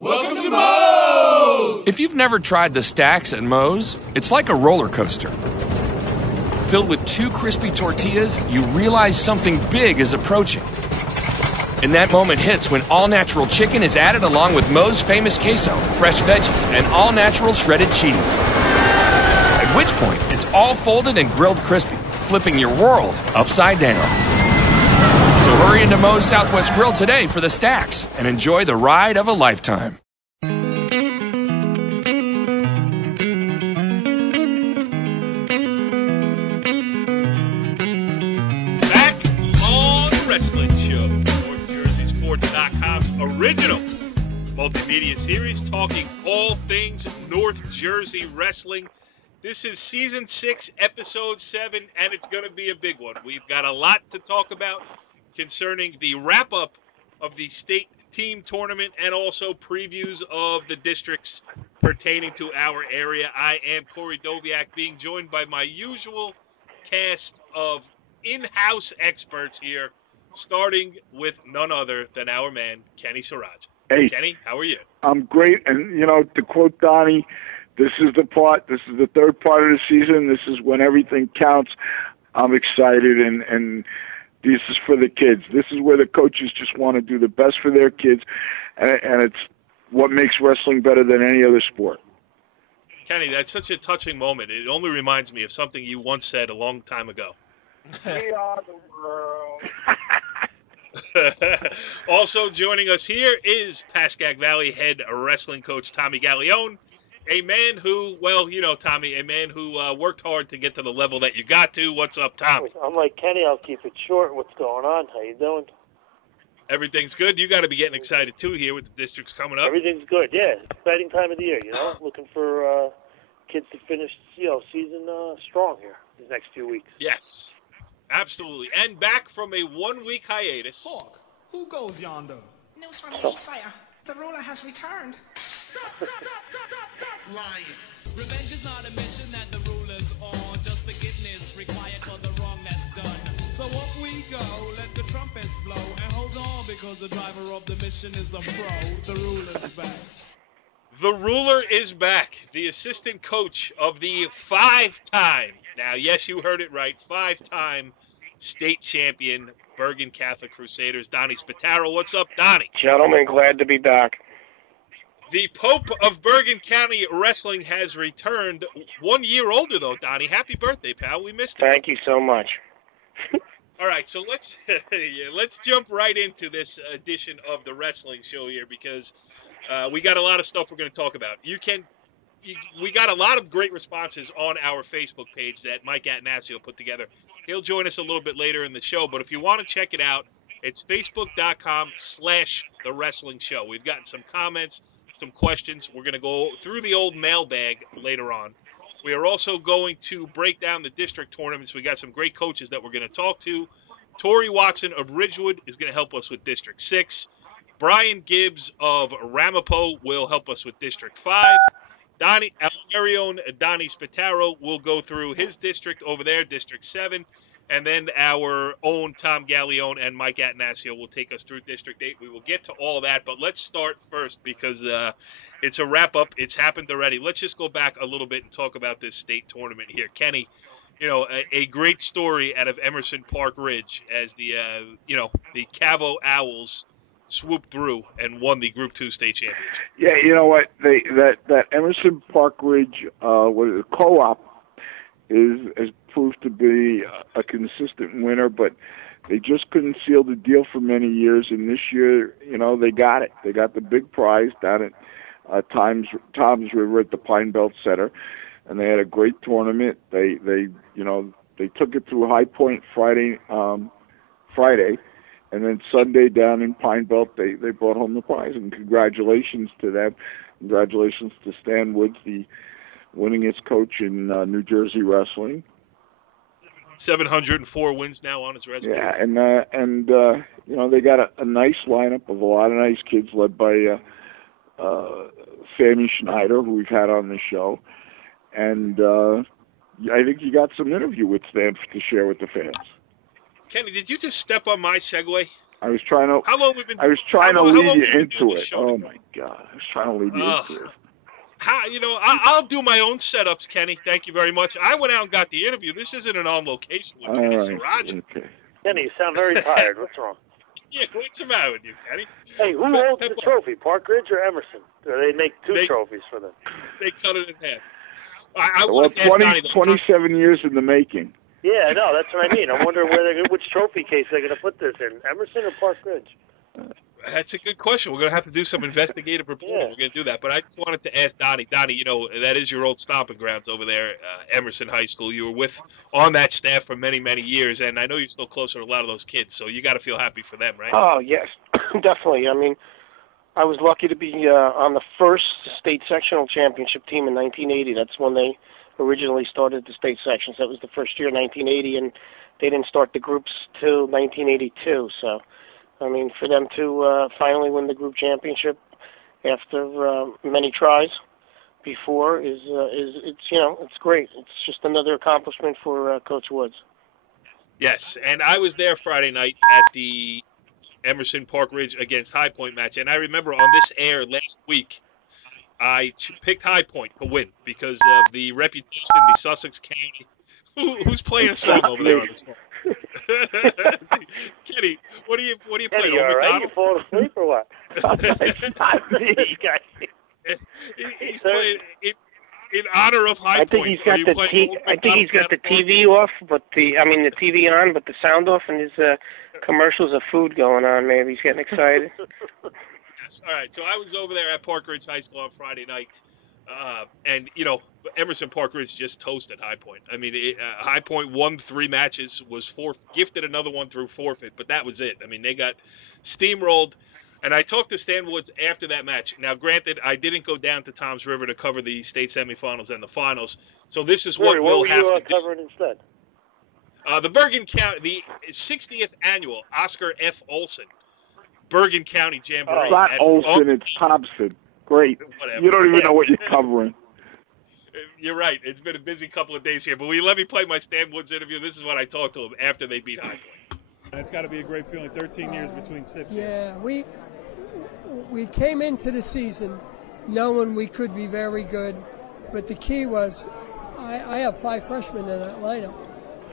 Welcome to Moe's! If you've never tried the stacks at Moe's, it's like a roller coaster. Filled with 2 crispy tortillas, you realize something big is approaching. And that moment hits when all-natural chicken is added along with Moe's famous queso, fresh veggies, and all-natural shredded cheese. At which point, it's all folded and grilled crispy, flipping your world upside down. So hurry into Moe's Southwest Grill today for the stacks and enjoy the ride of a lifetime. Back on the Wrestling Show, NorthJerseySports.com's original multimedia series talking all things North Jersey wrestling. This is Season 6, Episode 7, and it's going to be a big one. We've got a lot to talk about concerning the wrap-up of the state team tournament and also previews of the districts pertaining to our area. I am Corey Doviak, being joined by my usual cast of in-house experts here, starting with none other than our man, Kenny Siraj. Hey, Kenny, how are you? I'm great, and, to quote Donnie, this is the third part of the season. This is when everything counts. I'm excited, and this is for the kids. This is where the coaches just want to do the best for their kids, and it's what makes wrestling better than any other sport. Kenny, that's such a touching moment. It only reminds me of something you once said a long time ago. We are the world. Also joining us here is Pascack Valley head wrestling coach Tommy Gallione, a man who, Tommy, a man who worked hard to get to the level that you got to. What's up, Tommy? I'm like Kenny. I'll keep it short. What's going on? How you doing? Everything's good. You got to be getting excited too here with the districts coming up. Everything's good. Yeah, exciting time of the year. Looking for kids to finish, season strong here these next few weeks. Yes, absolutely. And back from a 1-week hiatus. Hawk, who goes yonder? News from the sire. The ruler has returned. Lying. Revenge is not a mission that the ruler's on. Just forgiveness required for the wrong that's done. So up we go, let the trumpets blow, and hold on because the driver of the mission is a pro. The ruler's back. The ruler is back. The assistant coach of the 5-time, now yes, you heard it right, 5-time state champion Bergen Catholic Crusaders, Donnie Spataro. What's up, Donnie? Gentlemen, glad to be back. The Pope of Bergen County Wrestling has returned. 1 year older, though, Donnie. Happy birthday, pal. We missed it. Thank you so much. All right, so let's jump right into this edition of the wrestling show here because we got a lot of stuff we're going to talk about. We got a lot of great responses on our Facebook page that Mike Attanasio put together. He'll join us a little bit later in the show, but if you want to check it out, it's facebook.com/The Wrestling Show. We've gotten some comments, some questions. We're going to go through the old mailbag later on. We are also going to break down the district tournaments. We got some great coaches that we're going to talk to. Torre Watson of Ridgewood is going to help us with District 6. Brian Gibbs of Ramapo will help us with District 5. Donnie Spataro will go through his district over there, District 7. And then our own Tom Gallione and Mike Attanasio will take us through District 8. We will get to all that, but let's start first because it's a wrap-up. It's happened already. Let's just go back a little bit and talk about this state tournament here. Kenny, a great story out of Emerson Park Ridge as the Cavo Owls swooped through and won the Group 2 state championship. Yeah, you know what? That Emerson Park Ridge co-op has proved to be a consistent winner, but they just couldn't seal the deal for many years. And this year, they got it. They got the big prize down at Tom's River at the Pine Belt Center, and they had a great tournament. They took it through High Point Friday, and then Sunday down in Pine Belt, they brought home the prize. And congratulations to them. Congratulations to Stan Woods, the winningest coach in New Jersey wrestling. 704 wins now on his resume. Yeah, and they got a nice lineup of a lot of nice kids led by Sammy Schneider, who we've had on the show. And I think you got some interview with Stan to share with the fans. Kenny, did you just step on my segue? I was trying to. How long we've been? I was trying to lead you into it. Show? Oh my God! I was trying to lead you into it. I'll do my own setups, Kenny. Thank you very much. I went out and got the interview. This isn't an on location with Kenny Siraj. Okay. Kenny, you sound very tired. What's wrong? Yeah, what's the matter with you, Kenny? Hey, who holds the trophy, Park Ridge or Emerson? Or they make two trophies for them? They cut it in half. Well, 27 years in the making. Yeah, I know. That's what I mean. I'm wondering which trophy case they're going to put this in, Emerson or Park Ridge? That's a good question. We're going to have to do some investigative reporting. Yeah. We're going to do that. But I just wanted to ask Donnie. Donnie, that is your old stomping grounds over there, Emerson High School. You were on that staff for many, many years, and I know you're still closer to a lot of those kids, so you got to feel happy for them, right? Oh, yes, definitely. I mean, I was lucky to be on the first state sectional championship team in 1980. That's when they originally started the state sections. That was the first year, 1980, and they didn't start the groups till 1982, so... I mean, for them to finally win the group championship after many tries before is it's great. It's just another accomplishment for Coach Woods. Yes, and I was there Friday night at the Emerson Park Ridge against High Point match, and I remember on this air last week I picked High Point to win because of the reputation, the Sussex County. Who's playing a song over there on this phone? Kitty, what are you playing? Kenny, you all right? You falling asleep or what? He's playing in honor of High Point. I think he's got the TV off, but the TV on, but the sound off, and his commercials of food going on. Maybe he's getting excited. Yes. All right. So I was over there at Park Ridge High School on Friday night. And, Emerson Park Ridge just toasted High Point. I mean, High Point won 3 matches, was gifted another one through forfeit, but that was it. I mean, they got steamrolled. And I talked to Stan Woods after that match. Now, granted, I didn't go down to Toms River to cover the state semifinals and the finals, so this is what we'll have to do. What were you covering instead? The Bergen County, the 60th annual Oscar F. Olson Bergen County Jamboree. It's not Olson, it's Thompson. Great. Whatever. You don't even know what you're covering. You're right. It's been a busy couple of days here. But let me play my Stan Woods interview. This is what I talked to him after they beat High Point. And it's got to be a great feeling. 13 years between SIPs. Yeah, we came into the season knowing we could be very good. But the key was I have 5 freshmen in that lineup.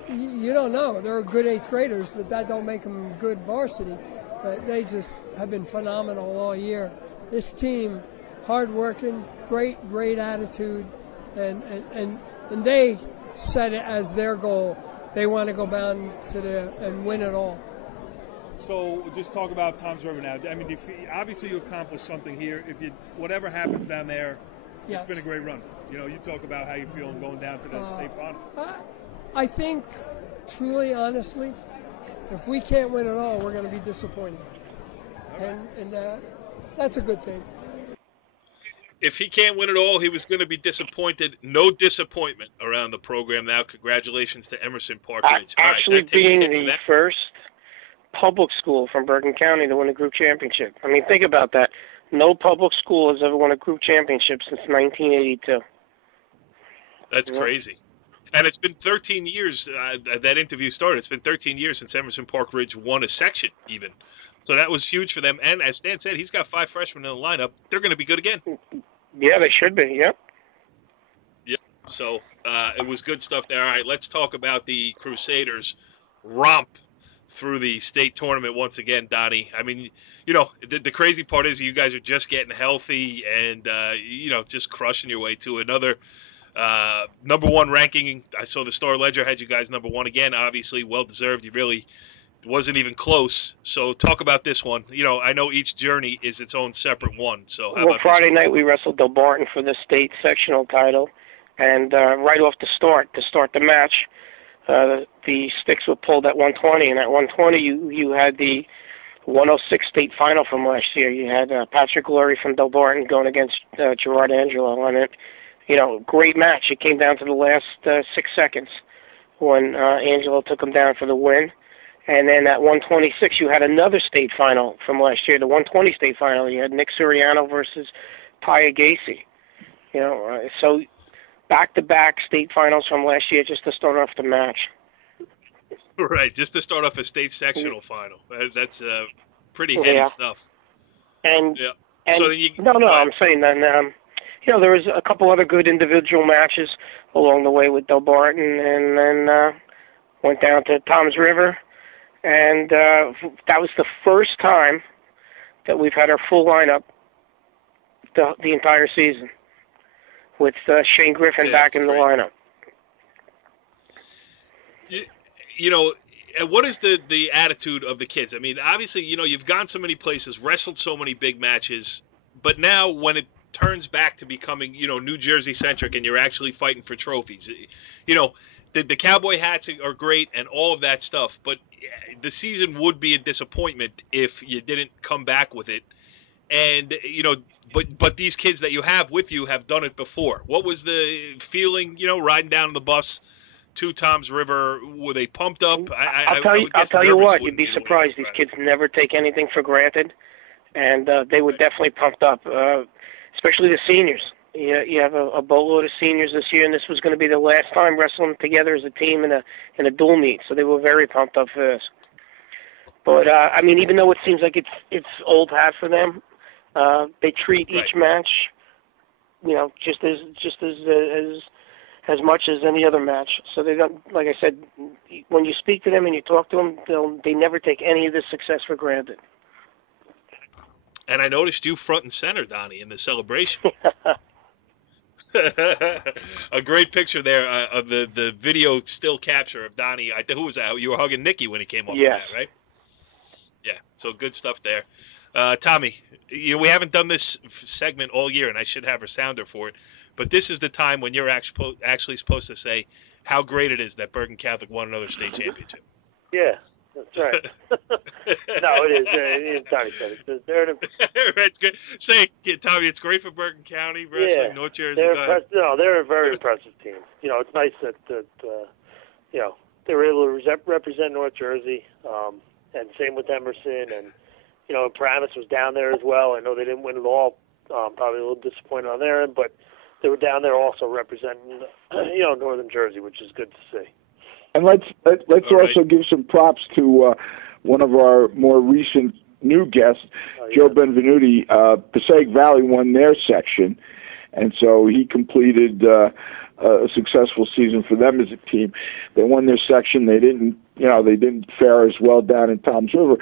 You don't know. They're good 8th graders, but that don't make them good varsity. But they just have been phenomenal all year. This team, hard-working, great attitude, and they set it as their goal. They want to go down to and win it all. So just talk about Toms River now. I mean, obviously you accomplished something here. Whatever happens down there, yes. It's been a great run. You talk about how you feel going down to the state final. I think, truly, honestly, if we can't win it all, we're going to be disappointed. Right. And that's a good thing. If he can't win it all, he was going to be disappointed. No disappointment around the program now. Congratulations to Emerson Park Ridge. Actually being the first public school from Bergen County to win a group championship. I mean, think about that. No public school has ever won a group championship since 1982. That's crazy. And it's been 13 years, that interview started. It's been 13 years since Emerson Park Ridge won a section even. So that was huge for them. And as Stan said, he's got 5 freshmen in the lineup. They're going to be good again. Yeah, they should be, yep. Yep. So it was good stuff there. All right, let's talk about the Crusaders' romp through the state tournament once again, Donnie. I mean, the crazy part is you guys are just getting healthy and, just crushing your way to another number 1 ranking. I saw the Star Ledger had you guys number 1 again, obviously well-deserved. You really wasn't even close. So talk about this one. I know each journey is its own separate one. So Friday night we wrestled Del Barton for the state sectional title, and right off to start the match, the sticks were pulled at 120, and at 120 you had the 106 state final from last year. You had Patrick Lurie from Del Barton going against Gerard Angelo on it. Great match. It came down to the last 6 seconds when Angelo took him down for the win. And then at 126, you had another state final from last year, the 120 state final. You had Nick Suriano versus Pia Gacy. So back-to-back state finals from last year just to start off the match. Right, just to start off a state sectional final. That's pretty heavy stuff. And, yeah. and so then you, no, I'm saying that, there was a couple other good individual matches along the way with Del Barton, and then went down to Toms River, and that was the first time that we've had our full lineup the entire season, with Shane Griffin back in the lineup. You know, what is the attitude of the kids? I mean, obviously, you've gone so many places, wrestled so many big matches, but now when it turns back to becoming, New Jersey-centric and you're actually fighting for trophies, the cowboy hats are great and all of that stuff, but the season would be a disappointment if you didn't come back with it. And, but these kids that you have with you have done it before. What was the feeling, riding down the bus to Toms River? Were they pumped up? I'll tell you what, you'd be surprised. These kids never take anything for granted, and they were definitely pumped up, especially the seniors. You have a boatload of seniors this year, and this was going to be the last time wrestling together as a team in a dual meet, so they were very pumped up for this. But even though it seems like it's old hat for them, they treat each match, just as much as any other match. So they don't, like I said, when you speak to them and you talk to them, they never take any of this success for granted. And I noticed you front and center, Donnie, in the celebration. A great picture there of the video still capture of Donnie. Who was that? You were hugging Nikki when he came off yes. that, right? Yeah, so good stuff there. Tommy, we haven't done this segment all year, and I should have a sounder for it, but this is the time when you're actually supposed to say how great it is that Bergen Catholic won another state championship. Yeah, that's right. No, it is. Tommy said it. They're That's good. Say, Tommy, it's great for Bergen County, wrestling, North Jersey. They're a very impressive team. It's nice that they were able to represent North Jersey, and same with Emerson, and Paramus was down there as well. I know they didn't win it all, probably a little disappointed on their end, but they were down there also representing, Northern Jersey, which is good to see. And let's also give some props to one of our more recent new guests, Joe Benvenuti. Passaic Valley won their section, and so he completed a successful season for them as a team. They won their section. They didn't fare as well down in Toms River,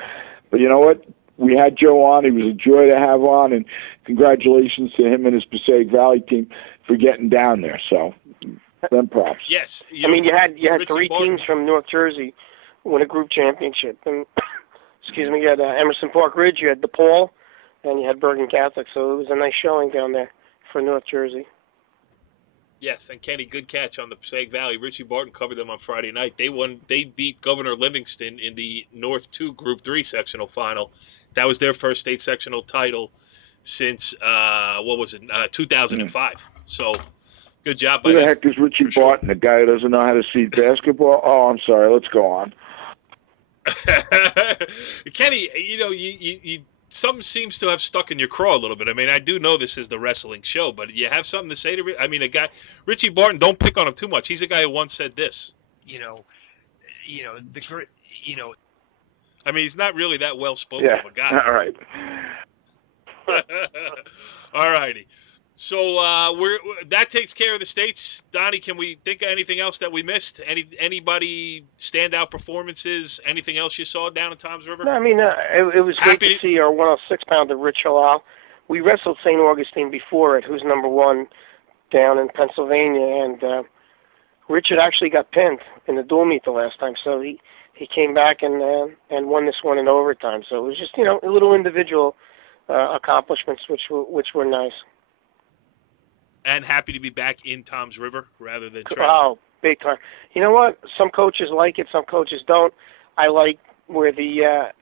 but you know what? We had Joe on. He was a joy to have on, and congratulations to him and his Passaic Valley team for getting down there. So, them props. Yes. You had three teams from North Jersey win a group championship. And, you had Emerson Park Ridge, you had DePaul, and you had Bergen Catholic. So it was a nice showing down there for North Jersey. Yes, and Kenny, good catch on the Passaic Valley. Richie Barton covered them on Friday night. They beat Governor Livingston in the North 2 Group 3 sectional final. That was their first state sectional title since 2005. So, good job by them. Who the heck is Richie Barton, the guy who doesn't know how to see basketball? Oh, I'm sorry. Let's go on. Kenny, you something seems to have stuck in your craw a little bit. I mean, I do know this is the wrestling show, but you have something to say to? A guy, Richie Barton. Don't pick on him too much. He's a guy who once said this. He's not really that well spoken of a guy. All right. All righty. So that takes care of the states. Donnie, can we think of anything else that we missed? Anybody standout performances? Anything else you saw down in Toms River? No, it was great to see our 106-pounder Rich Halal. We wrestled St. Augustine before it, who's number one down in Pennsylvania, and Richard actually got pinned in the dual meet the last time, so he came back and won this one in overtime. So it was just a little individual accomplishments which were nice. And happy to be back in Toms River rather than Trenton. Oh, big time. You know what? Some coaches like it, some coaches don't. I like where the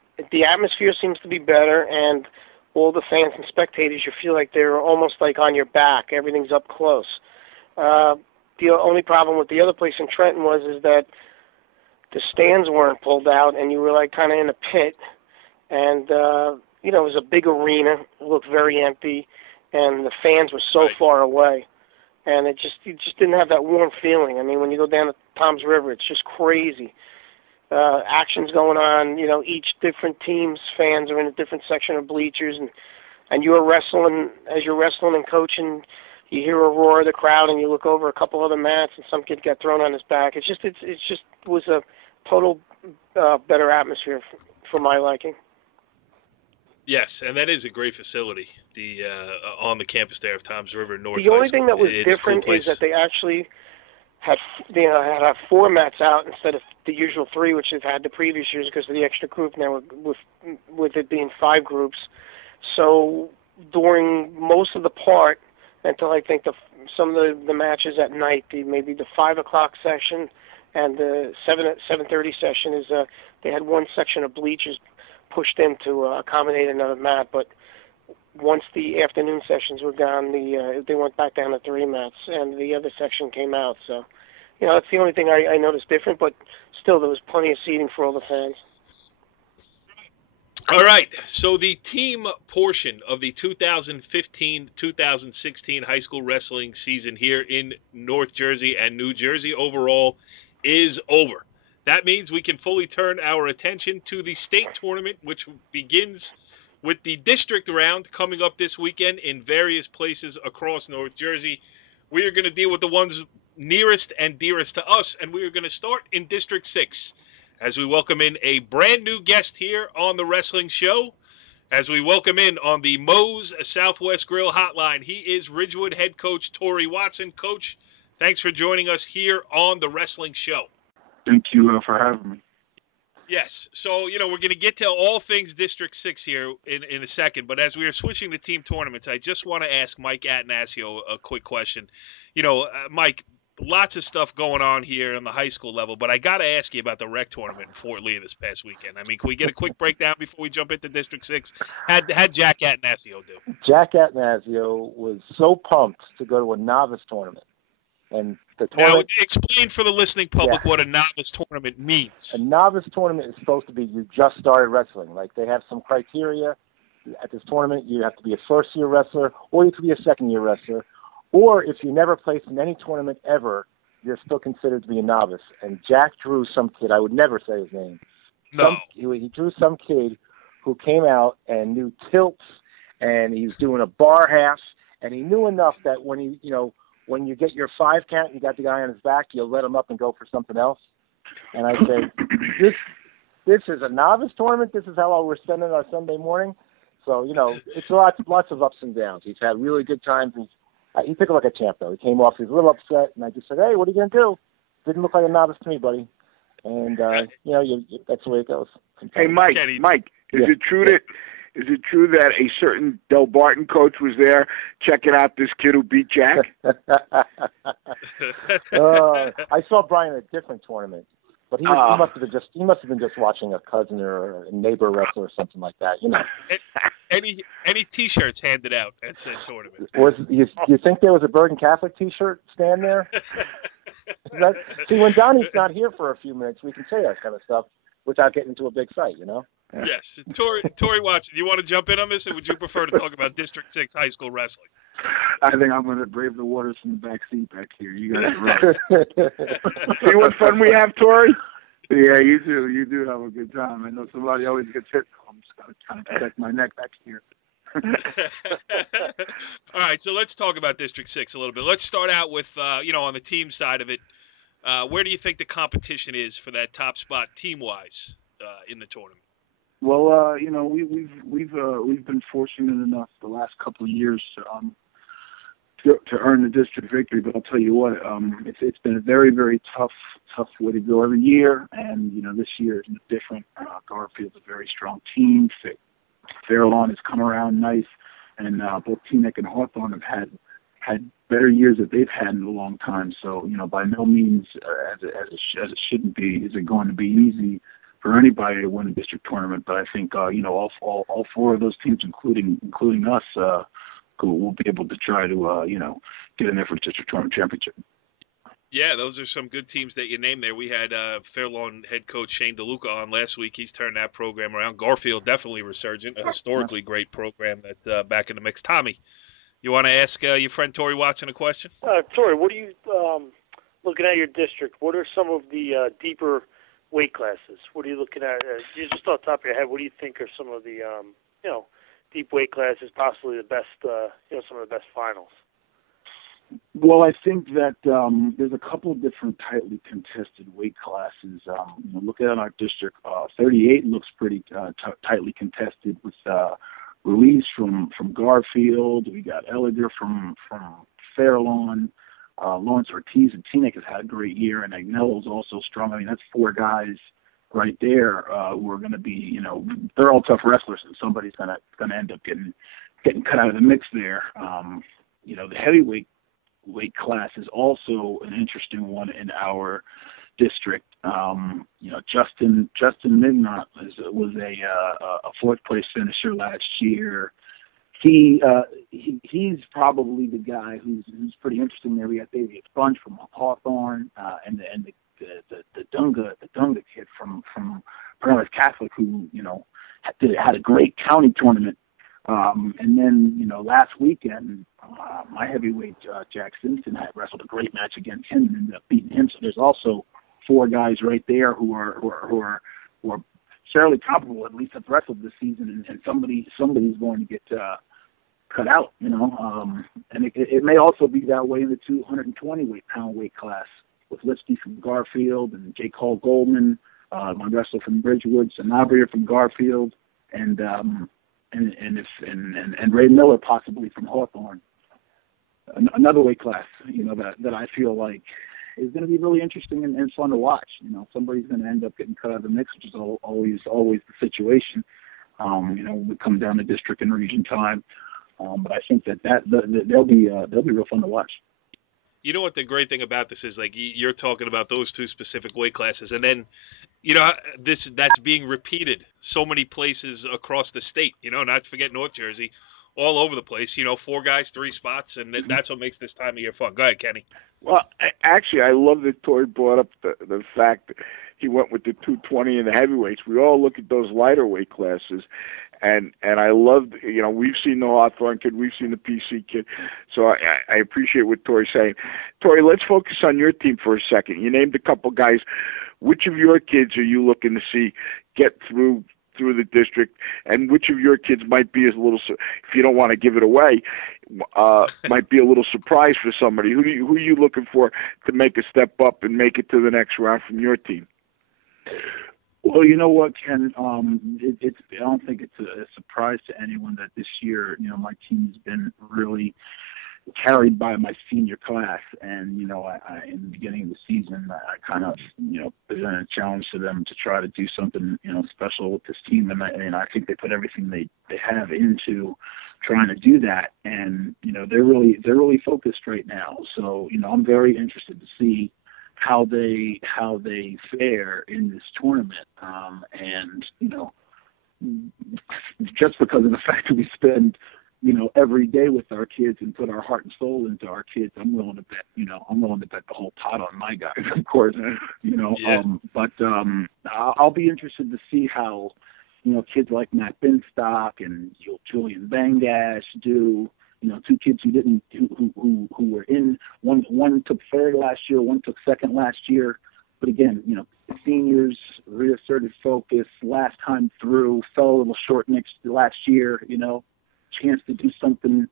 atmosphere seems to be better, and all the fans and spectators, you feel like they're almost like on your back. Everything's up close. The only problem with the other place in Trenton is that the stands weren't pulled out, and you were like kind of in a pit. And, it was a big arena. It looked very empty. And the fans were so far away, and you just didn't have that warm feeling. When you go down to Toms River, it's just crazy. actions going on. You know, each different team's fans are in a different section of bleachers, and you're wrestling, as you're wrestling and coaching, you hear a roar of the crowd, and you look over a couple other mats, and some kid got thrown on his back. It just was a total better atmosphere for my liking. Yes, and that is a great facility. The on the campus there of Toms River North. The only thing that was It's different a cool is that they actually had had 4 mats out instead of the usual 3, which they've had the previous years because of the extra group now with it being 5 groups. So during most of the part, until I think some of the matches at night, maybe the 5 o'clock session and the 7:30 session is they had one section of bleachers pushed in to accommodate another mat, but once the afternoon sessions were gone, they went back down to 3 mats, and the other section came out. So, you know, that's the only thing I noticed different, but still there was plenty of seating for all the fans. All right, so the team portion of the 2015-2016 high school wrestling season here in North Jersey and New Jersey overall is over. That means we can fully turn our attention to the state tournament, which begins with the district round coming up this weekend in various places across North Jersey. We are going to deal with the ones nearest and dearest to us, and we are going to start in District 6 as we welcome in a brand new guest here on the Wrestling Show, as we welcome in on the Moe's Southwest Grill Hotline. He is Ridgewood head coach Torre Watson. Coach, thanks for joining us here on the Wrestling Show. Thank you for having me. Yes. So, you know, we're going to get to all things District 6 here in a second, but as we are switching to team tournaments, I just want to ask Mike Attanasio a quick question. You know, Mike, lots of stuff going on here on the high school level, but I got to ask you about the rec tournament in Fort Lee this past weekend. I mean, can we get a quick breakdown before we jump into District 6? How'd Jack Attanasio do? Jack Attanasio was so pumped to go to a novice tournament. And the tournament, now, explain for the listening public what a novice tournament means. A novice tournament is supposed to be you just started wrestling. Like, they have some criteria. At this tournament, you have to be a first-year wrestler, or you could be a second-year wrestler. Or if you never placed in any tournament ever, you're still considered to be a novice. And Jack drew some kid. I would never say his name. No. He drew some kid who came out and knew tilts, and he was doing a bar half, and he knew enough that when when you get your 5 count, you got the guy on his back, you'll let him up and go for something else. And I said, this is a novice tournament. This is how we're spending our Sunday morning. So, you know, it's lots of ups and downs. He's had really good times. He took it like a champ, though. He came off, he was a little upset, and I just said, hey, what are you going to do? Didn't look like a novice to me, buddy. And, that's the way it goes. Hey, Mike, is it true that a certain Del Barton coach was there checking out this kid who beat Jack? I saw Brian at a different tournament, but he must have been just watching a cousin or a neighbor wrestler or something like that. You know. Any T-shirts handed out at the tournament? You think there was a Bergen Catholic T-shirt stand there? See, when Donnie's not here for a few minutes, we can say that kind of stuff without getting into a big fight, you know? Yes. Torre Watson, you want to jump in on this, or would you prefer to talk about District 6 high school wrestling? I think I'm going to brave the waters from the back seat back here. You guys are right. See what fun we have, Torre? Yeah, you do. You do have a good time. I know somebody always gets hit, so I'm just going to kind of protect my neck back here. All right, so let's talk about District 6 a little bit. Let's start out with, on the team side of it. Where do you think the competition is for that top spot team-wise in the tournament? Well, we've been fortunate enough the last couple of years to earn the district victory. But I'll tell you what, it's been a very, very tough way to go every year, and this year is no different. Garfield's a very strong team. Fairlawn has come around nice, and both Teaneck and Hawthorne have had better years that they've had in a long time. So by no means as it shouldn't be is it going to be easy for anybody to win a district tournament, but I think all 4 of those teams, including us, will be able to try to get in there for the district tournament championship. Yeah, those are some good teams that you named there. We had Fairlawn head coach Shane DeLuca on last week. He's turned that program around. Garfield definitely resurgent, a historically great program that's back in the mix. Tommy, you want to ask your friend Torre Watson a question? Torre, what are you looking at your district? What are some of the deeper weight classes? What are you looking at? Just off the top of your head, what do you think are some of the deep weight classes, possibly the best, some of the best finals? Well, I think that there's a couple of different tightly contested weight classes. Looking at our district, 38 looks pretty tightly contested with Ruiz from Garfield. We got Elliger from Fairlawn. Lawrence Ortiz and Teaneck has had a great year, and Agnello's also strong. I mean, that's four guys right there who are going to be, they're all tough wrestlers, and somebody's going to end up getting cut out of the mix there. The heavyweight weight class is also an interesting one in our district. Justin Mignot was a fourth place finisher last year. He's probably the guy who's pretty interesting there. We got David Bunch from Hawthorne, and the Dunga kid from Bergen Catholic, who had a great county tournament. And then last weekend, my heavyweight Jack Simpson had wrestled a great match against him and ended up beating him. So there's also four guys right there who are fairly comparable, at least have wrestled this season, and somebody's going to get cut out, and it may also be that way in the 220 pound weight class with Lipsky from Garfield and J. Cole Goldman, my wrestler from Ridgewood, Sanabria from Garfield, and Ray Miller possibly from Hawthorne. Another weight class, that I feel like is going to be really interesting and fun to watch. Somebody's going to end up getting cut out of the mix, which is always the situation. When we come down to district and region time. But I think that they'll be real fun to watch. You know what the great thing about this is, like you're talking about those two specific weight classes, and then that's being repeated so many places across the state. Not to forget North Jersey, all over the place. 4 guys, 3 spots, and that's what makes this time of year fun. Go ahead, Kenny. Well, actually, I love that Torre brought up the fact that he went with the 220 and the heavyweights. We all look at those lighter weight classes, and I loved, we've seen the Hawthorne kid, we've seen the PC kid, so I appreciate what Torre's saying. Torre, let's focus on your team for a second. You named a couple guys. Which of your kids are you looking to see get through the district, and which of your kids might be a little, if you don't want to give it away, might be a little surprise for somebody? Who are you looking for to make a step up and make it to the next round from your team? Well, you know what, Ken? I don't think it's a surprise to anyone that this year, my team has been really carried by my senior class, and I in the beginning of the season, I kind of presented a challenge to them to try to do something special with this team, and I think they put everything they have into trying to do that, and they're really focused right now. So I'm very interested to see how they fare in this tournament, and just because of the fact that we spend every day with our kids and put our heart and soul into our kids, I'm willing to bet the whole pot on my guys, of course. Yeah. But I'll be interested to see how kids like Matt Binstock and Julian Bangash do. 2 kids who were in. One took third last year, one took second last year. But again, seniors, reasserted focus, last time through, fell a little short last year, chance to do something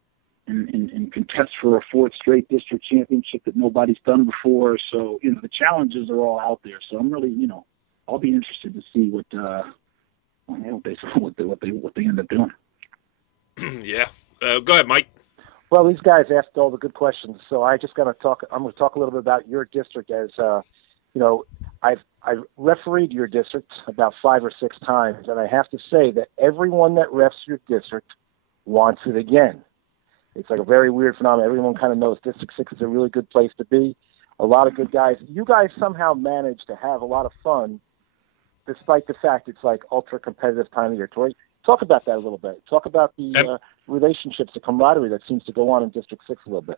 and contest for a 4th straight district championship that nobody's done before. So, the challenges are all out there. So I'm really, I'll be interested to see what they end up doing. Yeah. Go ahead, Mike. Well, these guys asked all the good questions, so I'm going to talk a little bit about your district. As I've refereed your district about 5 or 6 times, and I have to say that everyone that refs your district wants it again. It's like a very weird phenomenon. Everyone kind of knows District 6 is a really good place to be. A lot of good guys. You guys somehow manage to have a lot of fun, despite the fact it's like ultra competitive time of year. Tori, talk about that a little bit. Talk about the relationships, the camaraderie that seems to go on in District 6 a little bit.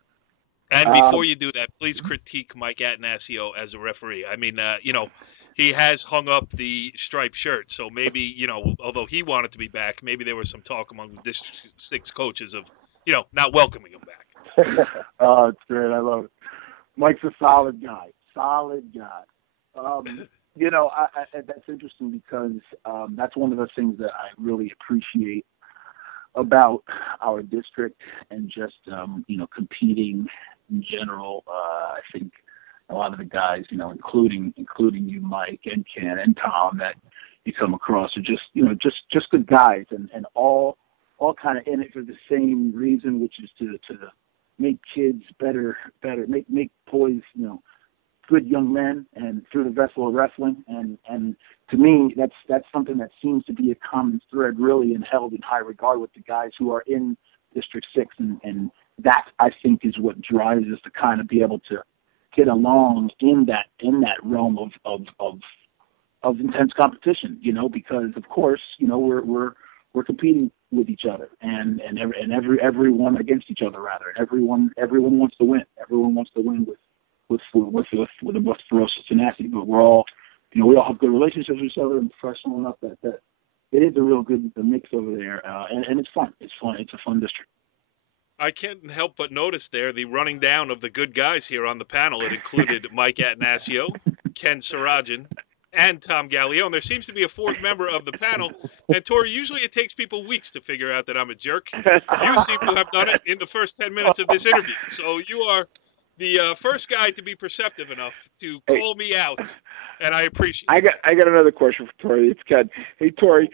And before you do that, please critique Mike Attanasio as a referee. I mean, he has hung up the striped shirt, so maybe, although he wanted to be back, maybe there was some talk among the District 6 coaches of, not welcoming him back. Oh, it's great. I love it. Mike's a solid guy. You know, that's interesting because that's one of the things that I really appreciate about our district and just, competing in general. I think a lot of the guys, including you, Mike, and Ken, and Tom, that you come across are just good guys and all kind of in it for the same reason, which is to make kids better, make boys, good young men and through the vessel of wrestling. And to me, that's something that seems to be a common thread, really, and held in high regard with the guys who are in District 6. And that, I think, is what drives us to kind of be able to get along in that realm of intense competition, because of course, we're competing with each other and everyone against each other, rather. Everyone wants to win. Everyone wants to win with a ferocious tenacity, but we're all, we all have good relationships with each other and professional enough that it is a real good mix over there, and it's fun. It's fun. It's a fun district. I can't help but notice there the running down of the good guys here on the panel. It included Mike Attanasio, Ken Sarajan, and Tom Gallione. There seems to be a fourth member of the panel. And, Torre, usually it takes people weeks to figure out that I'm a jerk. You seem to have done it in the first 10 minutes of this interview. So you are the first guy to be perceptive enough to call me out, and I appreciate it. I got another question for Torre. It's Ken. Hey, Torre,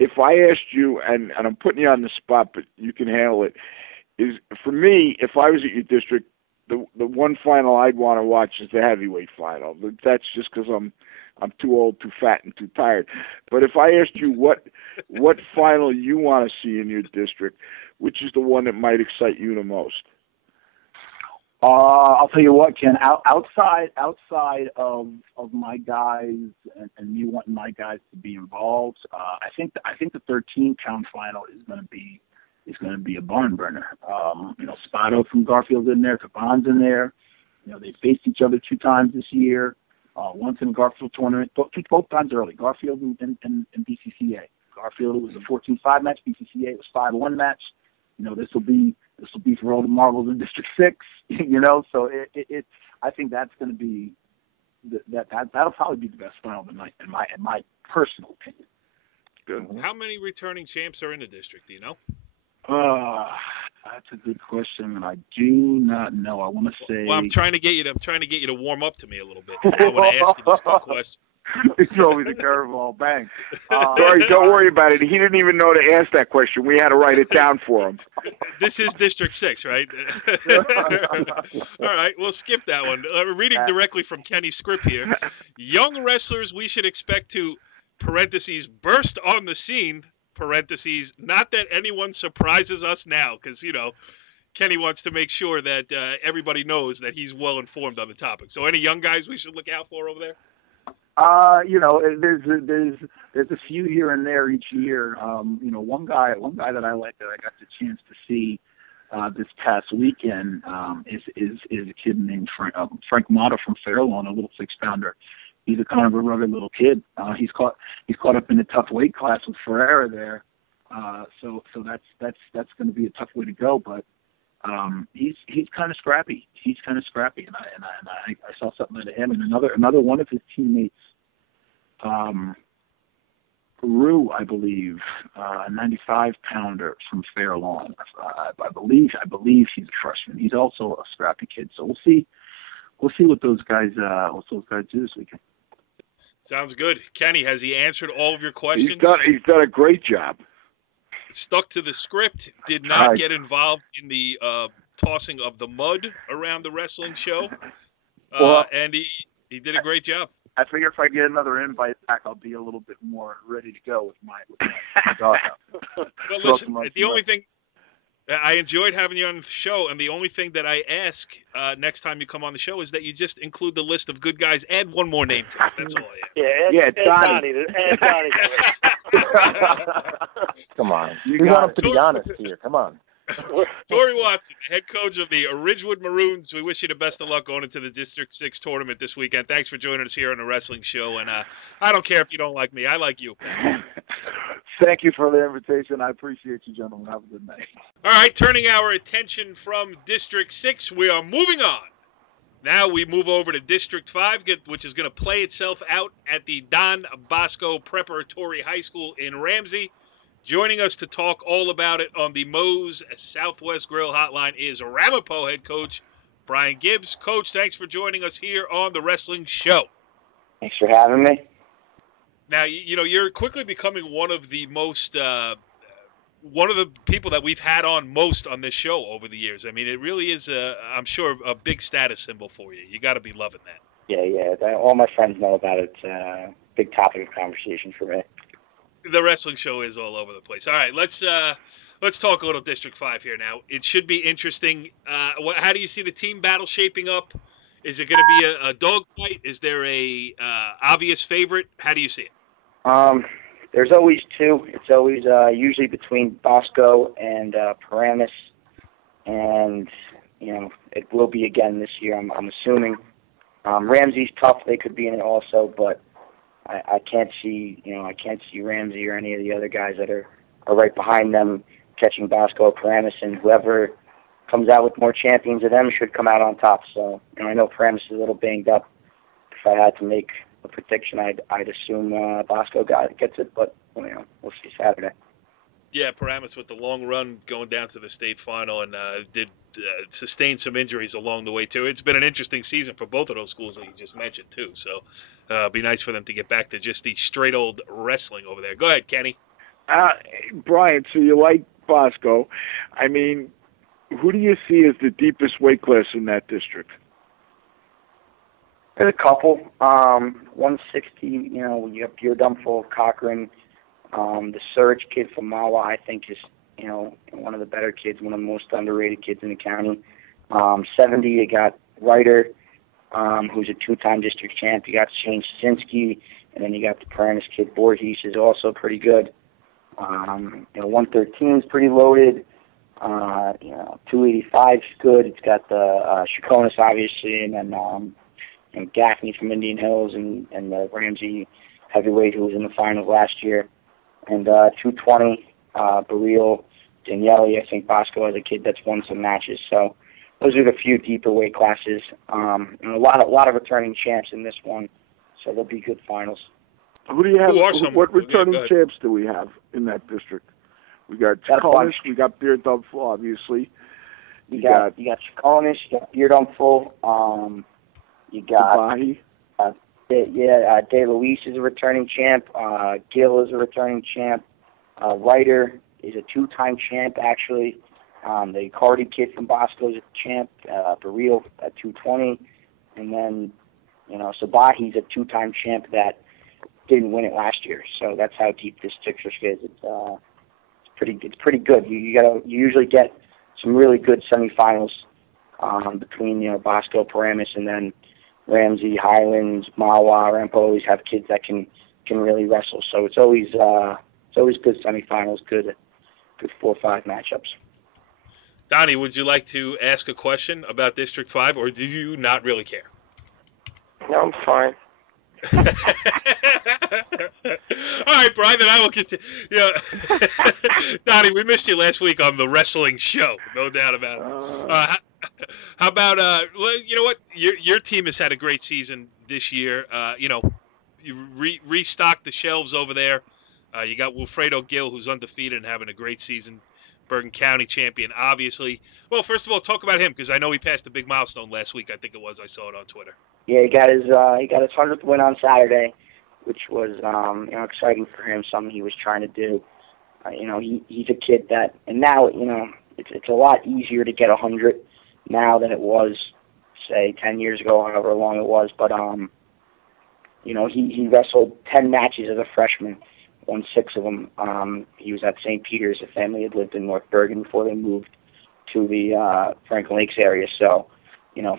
if I asked you, and I'm putting you on the spot, but you can handle it, is for me, if I was at your district, the one final I'd want to watch is the heavyweight final. That's just because I'm too old, too fat, and too tired. But if I asked you what final you want to see in your district, which is the one that might excite you the most? I'll tell you what, Ken. Outside of my guys and me wanting my guys to be involved, I think the 13-pound final is going to be a barn burner. Spotto from Garfield's in there, Caban's in there. They faced each other 2 times this year. Once in the Garfield tournament, both times early, Garfield and BCCA. Garfield, it was a 14-5 match. BCCA, it was 5-1 match. This will be for all the marbles in District 6. So I think that's going to be that'll probably be the best final of the night in my personal opinion. Good. How many returning champs are in the district? Do you know? That's a good question, and I do not know. I want to say. Well, I'm trying to get you to warm up to me a little bit. I want to ask you this good question. You throw me the curveball, bang. Sorry, don't worry about it. He didn't even know to ask that question. We had to write it down for him. This is District 6, right? All right, we'll skip that one. Reading directly from Kenny's script here. Young wrestlers we should expect to, parentheses, burst on the scene, parentheses, not that anyone surprises us now, because, Kenny wants to make sure that everybody knows that he's well informed on the topic. So any young guys we should look out for over there? There's a few here and there each year. One guy that I like that I got the chance to see this past weekend is a kid named Frank Mata from Fairlawn, a little 6-pounder. He's a kind of a rugged little kid. He's caught up in a tough weight class with Ferreira there. So that's going to be a tough way to go, but he's kind of scrappy. And I saw something out of him. And another one of his teammates, Peru, I believe, a 95-pounder from Fairlawn. I believe he's a freshman. He's also a scrappy kid. So we'll see what those guys do this weekend. Sounds good. Kenny, has he answered all of your questions? He's done a great job. Stuck to the script, did not get involved in the tossing of the mud around the wrestling show, and he did a great job. I figure if I get another invite back, I'll be a little bit more ready to go with my dog. But listen, the only thing, I enjoyed having you on the show, and the only thing that I ask next time you come on the show is that you just include the list of good guys, add one more name to it. That's all I ask. Donnie. Come on. We want him to be honest here. Come on. Torre Watson, head coach of the Ridgewood Maroons. We wish you the best of luck going into the District 6 tournament this weekend. Thanks for joining us here on the wrestling show. And I don't care if you don't like me. I like you. Thank you for the invitation. I appreciate you, gentlemen. Have a good night. All right, turning our attention from District 6, we are moving on Now we move over to District 5, which is going to play itself out at the Don Bosco Preparatory High School in Ramsey. Joining us to talk all about it on the Moe's Southwest Grill Hotline is Ramapo head coach Brian Gibbs. Coach, thanks for joining us here on the Wrestling Show. Thanks for having me. Now, you're quickly becoming one of the people that we've had on most on this show over the years. I mean, it really is, I'm sure, a big status symbol for you. You got to be loving that. Yeah. All my friends know about it. It's a big topic of conversation for me. The Wrestling Show is all over the place. All right, let's talk a little District 5 here now. It should be interesting. How do you see the team battle shaping up? Is it going to be a dogfight? Is there a obvious favorite? How do you see it? There's always two. It's always usually between Bosco and Paramus, and it will be again this year. I'm assuming. Ramsey's tough. They could be in it also, but I can't see Ramsey or any of the other guys that are right behind them catching Bosco or Paramus, and whoever comes out with more champions of them should come out on top. So I know Paramus is a little banged up. If I had to make a prediction, I'd assume Bosco gets it, but we'll see Saturday. Yeah, Paramus with the long run going down to the state final and did sustain some injuries along the way too. It's been an interesting season for both of those schools that you just mentioned too. So it'd be nice for them to get back to just the straight old wrestling over there. Go ahead, Kenny. Brian, so you like Bosco. I mean, who do you see as the deepest weight class in that district? There's a couple. 160, you have Pierre Dumful, Cochran. The Surge kid from Mawa, I think, is, one of the better kids, one of the most underrated kids in the county. 70, you got Ryder, who's a two-time district champ. You got Shane Szynski, and then you got the Paramus kid, Borges, is also pretty good. 113 is pretty loaded. 285 is good. It's got the Chaconis, obviously, and then and Gaffney from Indian Hills, and the Ramsey heavyweight who was in the finals last year. And 220, Baril, Daniele. I think Bosco is a kid that's won some matches. So those are the few deeper weight classes. And a lot of returning champs in this one. So there'll be good finals. Who do you have? What returning champs do we have in that district? We got Chaconis, we got Beard Dumful, obviously. You got Chaconis, you got Beard Dumful, you got Bahi. De Luis is a returning champ. Gill is a returning champ. Ryder is a two-time champ, actually. The Cardi kid from Bosco is a champ. Baril at 220. And then, Sabahi's a two-time champ that didn't win it last year. So that's how deep this district is. It's pretty good. You usually get some really good semifinals between Bosco, Paramus, and then Ramsey, Highlands, Mawa, Ramapo always have kids that can really wrestle. So it's always good semifinals, good 4 or 5 matchups. Donnie, would you like to ask a question about District 5, or do you not really care? No, I'm fine. All right, Brian, then I will continue. Donnie, we missed you last week on the Wrestling Show, no doubt about it. How about, you know what? Your team has had a great season this year. You restocked the shelves over there. You got Wilfredo Gill, who's undefeated and having a great season. Bergen County champion, obviously. Well, first of all, talk about him, because I know he passed a big milestone last week. I think it was. I saw it on Twitter. Yeah, he got his 100th win on Saturday, which was exciting for him. Something he was trying to do. He's a kid that, and now it's a lot easier to get 100 now than it was, say, 10 years ago, however long it was. But he wrestled 10 matches as a freshman. Won 6 of them. He was at St. Peter's. The family had lived in North Bergen before they moved to the Franklin Lakes area. So,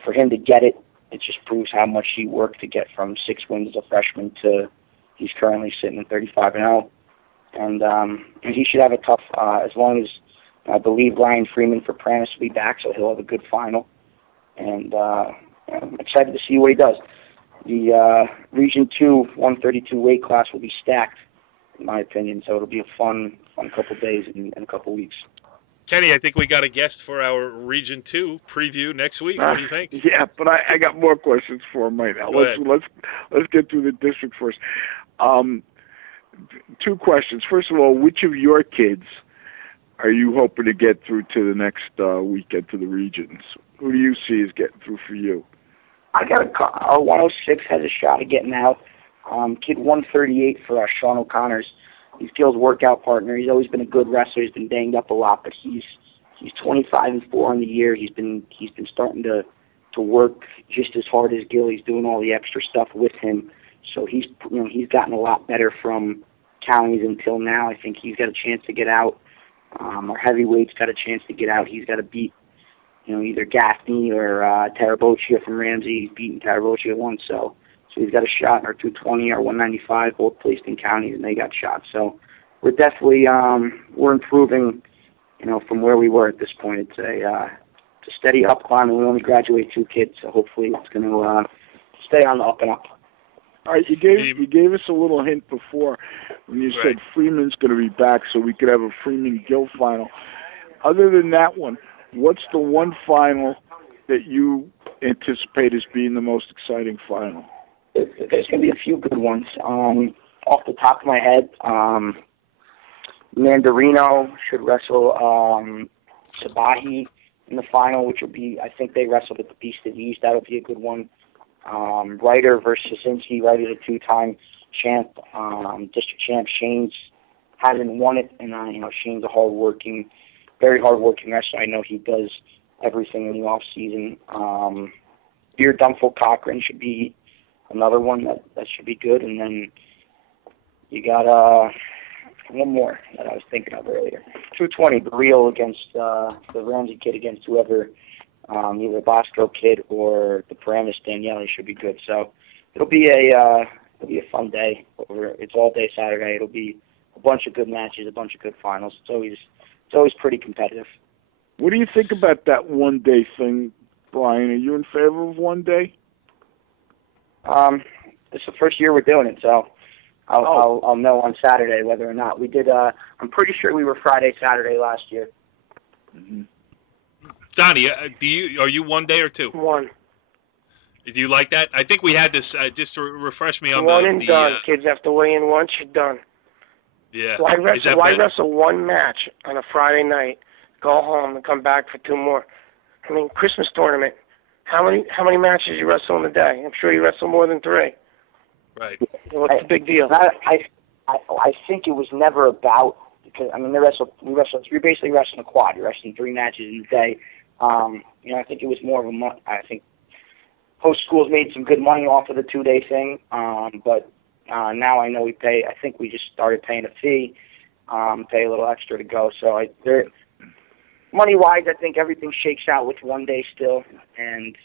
for him to get it, it just proves how much he worked to get from 6 wins as a freshman to he's currently sitting at 35-0. And he should have a tough, as long as I believe Ryan Freeman for Paramus will be back, so he'll have a good final. And I'm excited to see what he does. The Region 2 132 weight class will be stacked, in my opinion, so it'll be a fun couple days in a couple weeks. Kenny, I think we got a guest for our Region 2 preview next week. What do you think? Yeah, but I got more questions for him right now. Let's get through the district first. 2 questions. First of all, which of your kids are you hoping to get through to the next weekend to the regions? Who do you see is getting through for you? I got our 106 has a shot of getting out. Kid 138 for Sean O'Connor's. He's Gil's workout partner. He's always been a good wrestler. He's been banged up a lot, but he's 25-4 on the year. He's been starting to work just as hard as Gil. He's doing all the extra stuff with him. So he's gotten a lot better from counties until now. I think he's got a chance to get out. Our heavyweight's got a chance to get out. He's got to beat, either Gaffney or Taraboccia from Ramsey. He's beaten Taraboccia once, so he's got a shot. Our 220, our 195, both placed in counties, and they got shots. So we're definitely we're improving, from where we were at this point. It's a steady up climb, and we only graduate 2 kids, so hopefully it's going to stay on the up and up. All right, you gave us a little hint before when you said Freeman's going to be back, so we could have a Freeman-Gill final. Other than that one, what's the one final that you anticipate as being the most exciting final? There's going to be a few good ones. Off the top of my head, Mandarino should wrestle Sabahi in the final, which will be, I think they wrestled at the Beast of the East. That'll be a good one. Ryder versus Sinski. Ryder's a 2-time champ, district champ. Shane's hasn't won it, and Shane's a very hardworking wrestler. I know he does everything in the off season. Beer Dunful Cochran should be another one that should be good, and then you got one more that I was thinking of earlier. 220 Barrio against the Ramsey kid against whoever. Either Bosco kid or the Paramus Daniele should be good. So it'll be a fun day. It's all day Saturday. It'll be a bunch of good matches, a bunch of good finals. It's always pretty competitive. What do you think about that one day thing, Brian? Are you in favor of one day? It's the first year we're doing it, so I'll know on Saturday whether or not we did. I'm pretty sure we were Friday, Saturday last year. Mm-hmm. Donnie, are you one day or 2? 1. Do you like that? I think we had this, just to refresh me on one and done. Kids have to weigh in once, you're done. Yeah. Why wrestle one match on a Friday night, go home, and come back for 2 more? I mean, Christmas tournament, how many matches you wrestle in a day? I'm sure you wrestle more than 3. Right. What's the big deal? I think it was never about, because, you're basically wrestling a quad. You're wrestling 3 matches in a day. I think it was more of I think host schools made some good money off of the 2-day thing, but now I know we pay. I think we just started paying a fee, pay a little extra to go. So money-wise, I think everything shakes out with 1 day still, and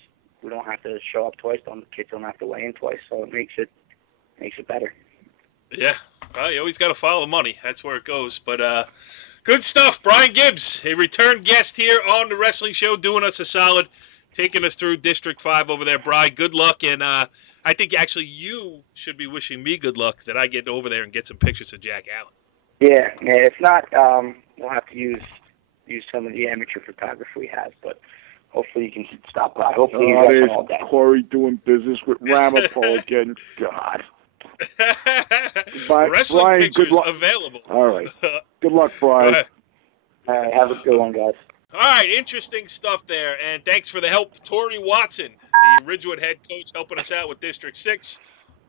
we don't have to show up twice. The kids don't have to weigh in twice, so it makes it better. Yeah, well, you always got to follow money. That's where it goes. But good stuff. Brian Gibbs, a return guest here on the Wrestling Show, doing us a solid, taking us through District 5 over there. Brian, good luck. And I think actually you should be wishing me good luck that I get over there and get some pictures of Jack Allen. Yeah. If not, we'll have to use some of the amateur photography we have, but hopefully you can stop by. Hopefully you guys all day. Corey doing business with Ramapo again. God. Wrestling Brian, pictures good luck. available. All right. Good luck, Brian. All right. Have a good one, guys. All right. Interesting stuff there. And thanks for the help, Torre Watson, the Ridgewood head coach, helping us out with District 6.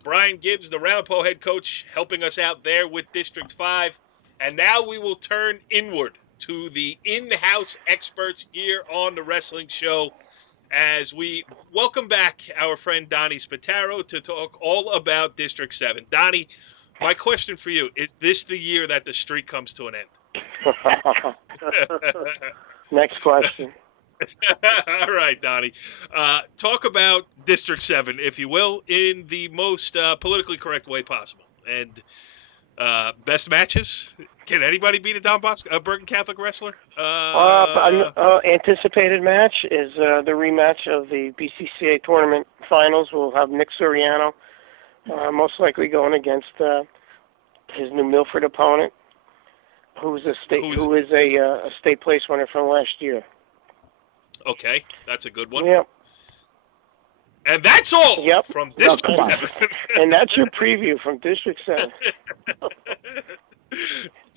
Brian Gibbs, the Ramapo head coach, helping us out there with District 5. And now we will turn inward to the in-house experts here on the Wrestling Show as we welcome back our friend Donnie Spataro to talk all about District 7. Donnie, my question for you, is this the year that the streak comes to an end? Next question. All right, Donnie. Talk about District 7, if you will, in the most politically correct way possible. And best matches? Can anybody beat a Bergen Catholic wrestler? Anticipated match is the rematch of the BCCA tournament finals. We'll have Nick Soriano most likely going against his New Milford opponent. Who is a state place winner from last year. Okay, that's a good one. Yep. And that's all from District 7. And that's your preview from District 7.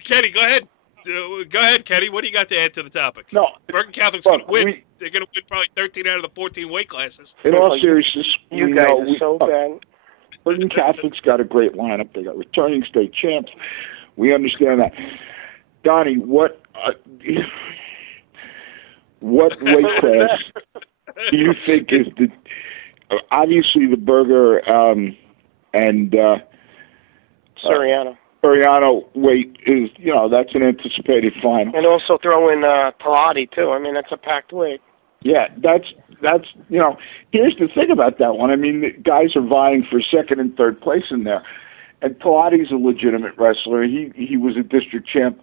Kenny, go ahead. Go ahead, Kenny. What do you got to add to the topic? No. Bergen Catholic's going to win. They're going to win probably 13 out of the 14 weight classes. In all seriousness, you guys are so bad. Bergen Catholic's got a great lineup. They got returning state champs. We understand that. Donnie, what weight class do you think is the? Obviously, the Berger and Soriano weight is, that's an anticipated final. And also throw in Pilati too. I mean, that's a packed weight. Yeah, that's here's the thing about that one. I mean, the guys are vying for second and third place in there, and Pilati's a legitimate wrestler. He was a district champ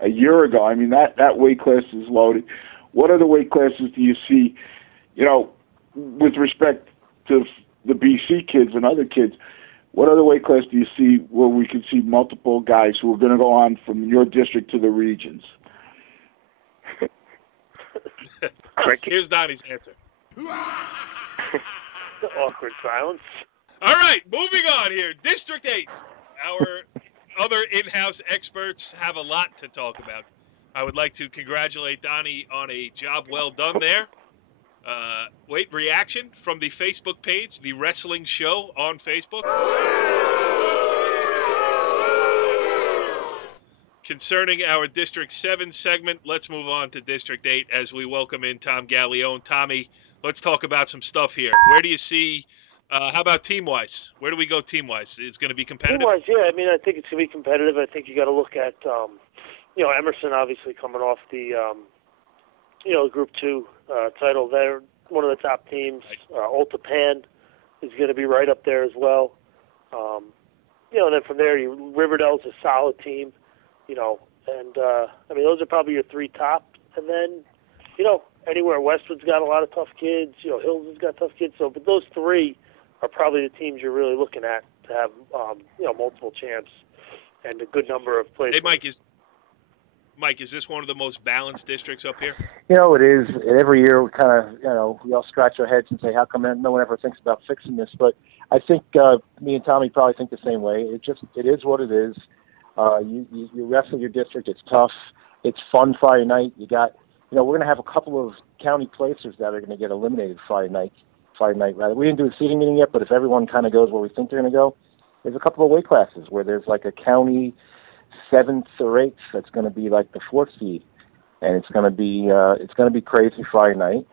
a year ago. I mean, that weight class is loaded. What other weight classes do you see, with respect to the BC kids and other kids, what other weight class do you see where we can see multiple guys who are going to go on from your district to the regions? Here's Donnie's answer. Awkward silence. All right, moving on here. District 8. Our other in-house experts have a lot to talk about. I would like to congratulate Donnie on a job well done there. Reaction from the Facebook page, The Wrestling Show on Facebook. Concerning our District 7 segment, let's move on to District 8 as we welcome in Tom Gallione. Tommy, let's talk about some stuff here. Where do you see, how about team-wise? Where do we go team-wise? It's going to be competitive? Team-wise, yeah. I mean, I think it's going to be competitive. I think you got to look at, Emerson obviously coming off the, Group 2 title. They're one of the top teams. Ultapan is going to be right up there as well. And then from there, Riverdale's a solid team, those are probably your three top. And then, anywhere Westwood's got a lot of tough kids, Hills has got tough kids. So, but those three are probably the teams you're really looking at to have, multiple champs and a good number of players. Hey, Mike, is this one of the most balanced districts up here? It is. Every year we kind of, we all scratch our heads and say, how come no one ever thinks about fixing this? But I think me and Tommy probably think the same way. It is what it is. You wrestle your district. It's tough. It's fun Friday night. You got, we're going to have a couple of county placers that are going to get eliminated Friday night. Rather, we didn't do a seating meeting yet, but if everyone kind of goes where we think they're going to go, there's a couple of weight classes where there's like a county 7th or 8th that's going to be like the 4th seed, and it's going to be crazy Friday night.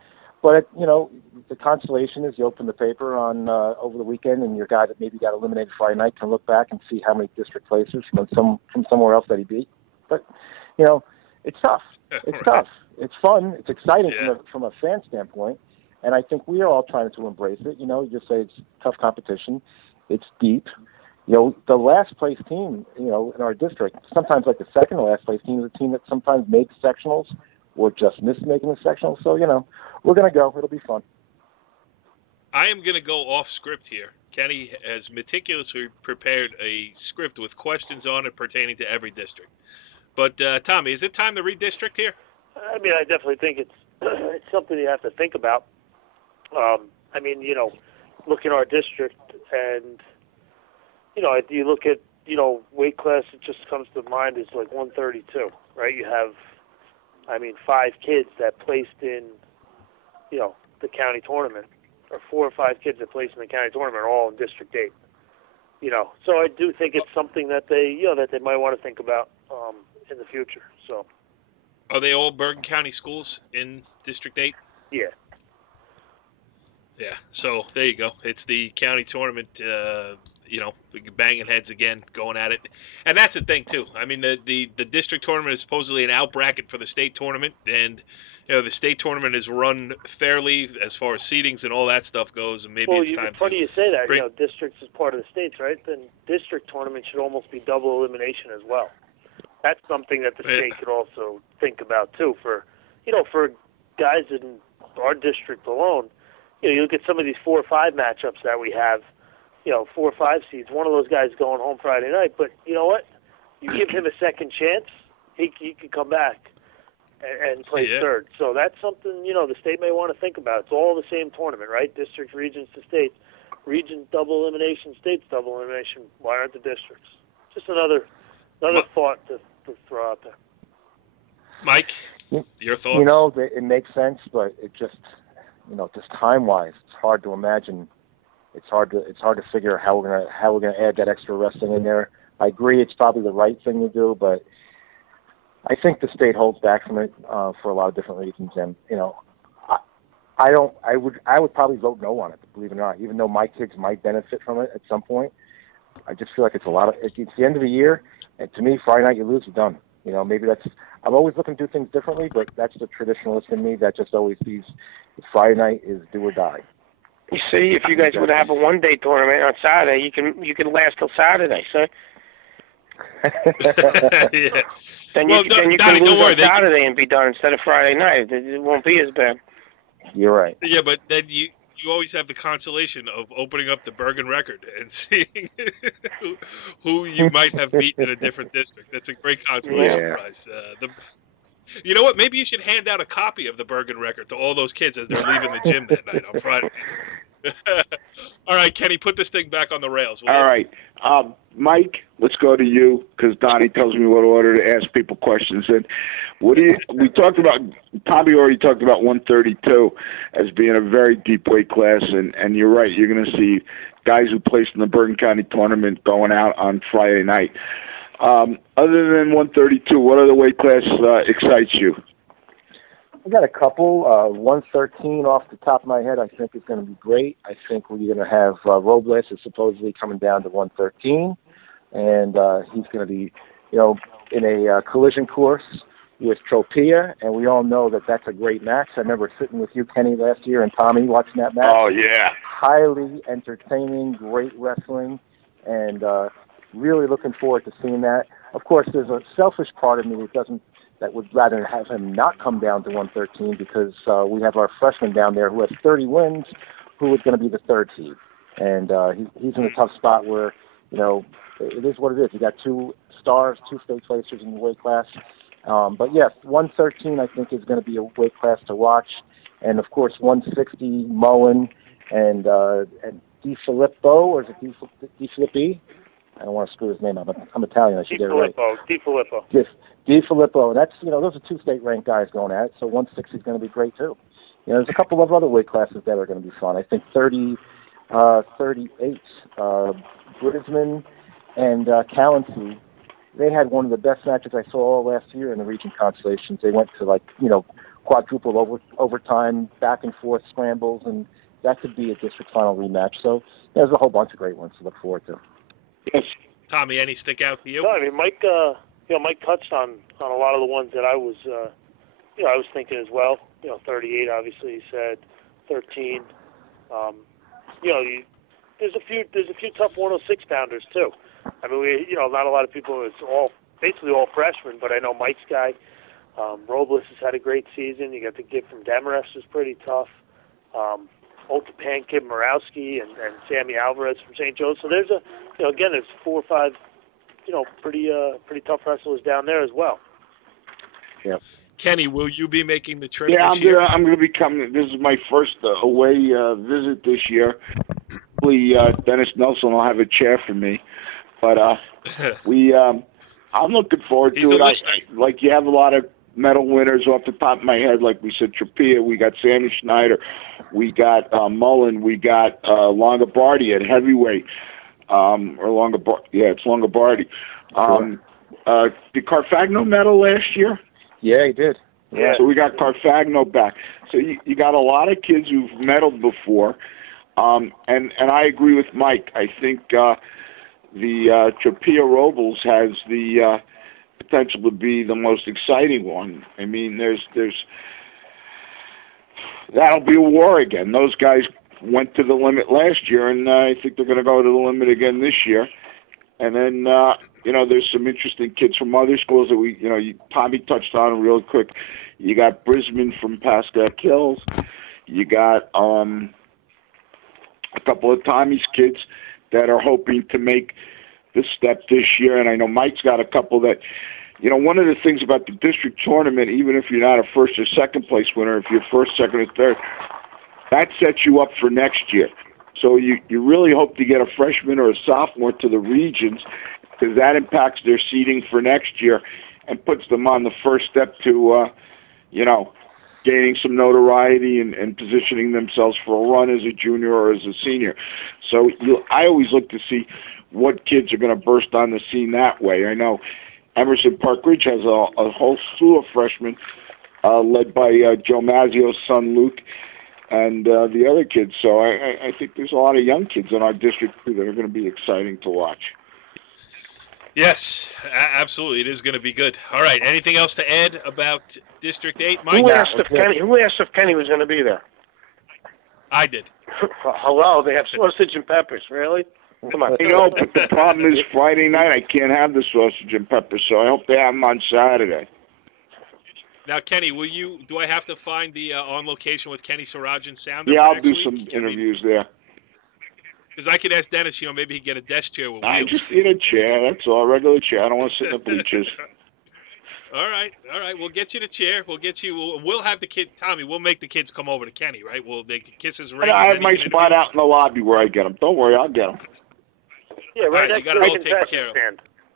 But the consolation is you open the paper on over the weekend, and your guy that maybe got eliminated Friday night can look back and see how many district places from somewhere else that he beat. But it's tough. It's tough. It's fun. It's exciting from a fan standpoint, and I think we are all trying to embrace it. You just say it's tough competition. It's deep. The last place team, in our district, sometimes like the second to last place team is a team that sometimes made the sectionals or just missed making the sectionals. So, we're going to go. It'll be fun. I am going to go off script here. Kenny has meticulously prepared a script with questions on it pertaining to every district. But, Tommy, is it time to redistrict here? I mean, I definitely think it's something you have to think about. Look in our district and, you look at, weight class, it just comes to mind is like 132, right? You have, 5 kids that placed in, the county tournament, or 4 or 5 kids that placed in the county tournament are all in District 8. So I do think it's something that they might want to think about in the future. So, are they all Bergen County schools in District 8? Yeah. Yeah. So there you go. It's the county tournament. Banging heads again, going at it, and that's the thing too. I mean, the district tournament is supposedly an out bracket for the state tournament, and the state tournament is run fairly as far as seedings and all that stuff goes. And maybe it's time. Funny you say that. Districts is part of the states, right? Then district tournament should almost be double elimination as well. That's something that the state could also think about too. For guys in our district alone, you look at some of these 4 or 5 matchups that we have. 4 or 5 seeds. One of those guys going home Friday night, but you know what? You give him a second chance, he could come back and play third. So that's something, the state may want to think about. It's all the same tournament, right? Districts, regions to states. Regions double elimination, states double elimination. Why aren't the districts? Just another thought to throw out there. Mike, your thoughts? It makes sense, but it just, just time-wise, it's hard to imagine. It's hard to figure how we're gonna add that extra wrestling in there. I agree, it's probably the right thing to do, but I think the state holds back from it for a lot of different reasons, and I would probably vote no on it, believe it or not, even though my kids might benefit from it at some point. I just feel like it's the end of the year, and to me, Friday night you lose, you're done. Maybe I'm always looking to do things differently, but that's the traditionalist in me that just always sees Friday night is do or die. You see, if you guys would have a one-day tournament on Saturday, you can last till Saturday, so. Yeah. Then you can lose on Saturday and be done instead of Friday night. It won't be as bad. You're right. Yeah, but then you always have the consolation of opening up the Bergen record and seeing who you might have beaten in a different district. That's a great consolation prize. You know what? Maybe you should hand out a copy of the Bergen record to all those kids as they're leaving the gym that night on Friday. All right, Kenny, put this thing back on the rails. All right. Mike, let's go to you because Donnie tells me what order to ask people questions in. We talked about, Tommy already talked about 132 as being a very deep weight class, and you're right. You're going to see guys who placed in the Bergen County tournament going out on Friday night. Other than 132, what other weight class excites you? I got a couple. 113 off the top of my head I think is going to be great. I think we're going to have Robles is supposedly coming down to 113, and he's going to be, in a collision course with Tropea, and we all know that that's a great match. I remember sitting with you, Kenny, last year, and Tommy watching that match. Oh, yeah. Highly entertaining, great wrestling, and really looking forward to seeing that. Of course, there's a selfish part of me that would rather have him not come down to 113 because we have our freshman down there who has 30 wins, who is going to be the third seed. And he's in a tough spot where, it is what it is. You got two stars, two state placers in the weight class. But yes, 113 I think is going to be a weight class to watch. And of course, 160 Mullen and DiFilippo, or is it DiFilippi? I don't want to screw his name up. I'm Italian. I should get it right. DiFilippo. That's, those are two state-ranked guys going at it, so 160 is going to be great, too. There's a couple of other weight classes that are going to be fun. I think 38, Brisman and Callancy, they had one of the best matches I saw all last year in the region constellations. They went to, quadruple overtime, back and forth scrambles, and that could be a district final rematch. So there's a whole bunch of great ones to look forward to. Yes. Tommy, any stick out for you? No, I mean, Mike touched on a lot of the ones that I was, I was thinking as well. 38, obviously, he said 13. There's a few tough 106 pounders too. I mean, not a lot of people. It's basically all freshmen, but I know Mike's guy, Robles has had a great season. You got the kid from Demarest who's pretty tough. Ultapan kid Morawski and Sammy Alvarez from St. Joe's. So there's there's 4 or 5, pretty tough wrestlers down there as well. Yes. Kenny, will you be making the trip? Yeah, this year? I'm going to be coming. This is my first away visit this year. Hopefully, Dennis Nelson will have a chair for me. But I'm looking forward to it. Like you have a lot of medal winners off the top of my head, like we said, Tropea, we got Sammy Schneider, we got Mullen, we got Longobardi at heavyweight, it's Longobardi. Did Carfagno medal last year? Yeah, he did. Yeah. So we got Carfagno back. So you got a lot of kids who've medaled before, and I agree with Mike. I think the Tropea Robles has the potential to be the most exciting one. I mean, there's that'll be a war again. Those guys went to the limit last year, and I think they're going to go to the limit again this year. And then there's some interesting kids from other schools that Tommy touched on real quick. You got Brisman from Pascack Hills. You got a couple of Tommy's kids that are hoping to make the step this year, and I know Mike's got a couple that one of the things about the district tournament, even if you're not a first or second place winner, if you're first, second, or third, that sets you up for next year. So you really hope to get a freshman or a sophomore to the regions, because that impacts their seeding for next year and puts them on the first step to, gaining some notoriety and positioning themselves for a run as a junior or as a senior. So I always look to see what kids are going to burst on the scene that way. I know Emerson Park Ridge has a whole slew of freshmen led by Joe Mazzio's son, Luke, and the other kids. So I think there's a lot of young kids in our district, too, that are going to be exciting to watch. Yes, absolutely. It is going to be good. All right. Anything else to add about District 8, Mike? Who asked if Kenny was going to be there? I did. Hello, they have sausage and peppers. Really? Come on. But the problem is Friday night I can't have the sausage and peppers, so I hope they have them on Saturday. Now, Kenny, do I have to find the On Location with Kenny Sirajan sounder? Yeah, I'll do some interviews there. Because I could ask Dennis, maybe he'd get a desk chair with I just need a chair. That's all, a regular chair. I don't want to sit in the bleachers. All right. We'll get you the chair. We'll have the kids, Tommy, we'll make the kids come over to Kenny, right? They can kiss his ring. I have my spot out in the lobby where I get them. Don't worry, I'll get them. Yeah, right. You got it all taken care of.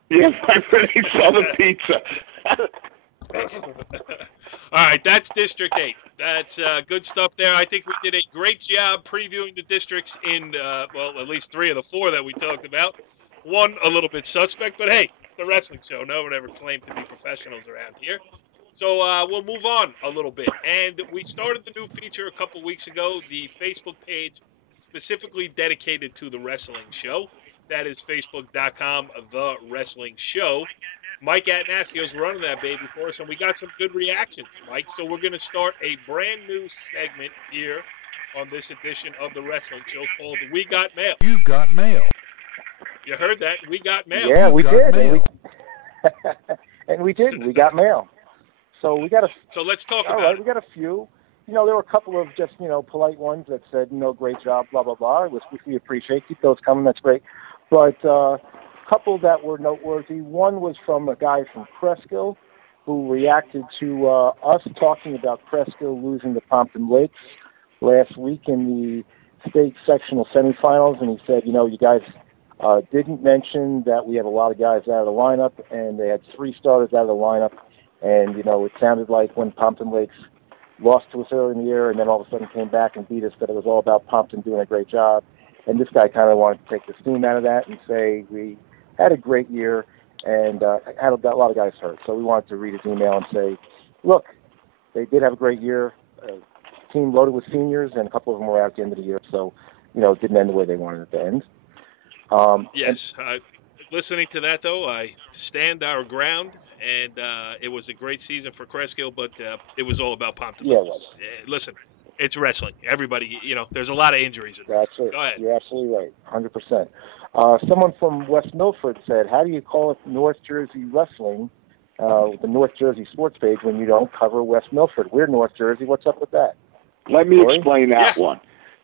Yeah, I'm ready to sell the pizza. All right, that's District 8. That's good stuff there. I think we did a great job previewing the districts in, at least 3 of the 4 that we talked about. One a little bit suspect, but hey, the wrestling show. No one ever claimed to be professionals around here. So we'll move on a little bit. And we started the new feature a couple weeks ago, the Facebook page specifically dedicated to the wrestling show. That is facebook.com, The Wrestling Show. Mike Attanasio is running that baby for us, and we got some good reactions, Mike. So we're going to start a brand new segment here on this edition of The Wrestling Show called We Got Mail. You got mail. You heard that? We got mail. Yeah, we did. And we did. We got mail. So we got So let's talk about it. All right, we got a few. There were a couple of just, polite ones that said, great job, blah, blah, blah, which we appreciate. Keep those coming. That's great. But a couple that were noteworthy. One was from a guy from Cresskill who reacted to us talking about Cresskill losing to Pompton Lakes last week in the state sectional semifinals. And he said, you guys didn't mention that we have a lot of guys out of the lineup, and they had 3 starters out of the lineup. And, it sounded like when Pompton Lakes lost to us early in the year and then all of a sudden came back and beat us, that it was all about Pompton doing a great job. And this guy kind of wanted to take the steam out of that and say we had a great year and had a lot of guys hurt. So we wanted to read his email and say, look, they did have a great year. Team loaded with seniors, and a couple of them were out at the end of the year. So, it didn't end the way they wanted it to end. Yes. Listening to that, though, I stand our ground. And it was a great season for Cresskill, but it was all about Pompton. Yeah, it was. Listen, it's wrestling. Everybody, there's a lot of injuries in That's it. Go ahead. You're absolutely right, 100%. Someone from West Milford said, how do you call it North Jersey Wrestling, the North Jersey sports page, when you don't cover West Milford? We're North Jersey. What's up with that? Let me explain that one.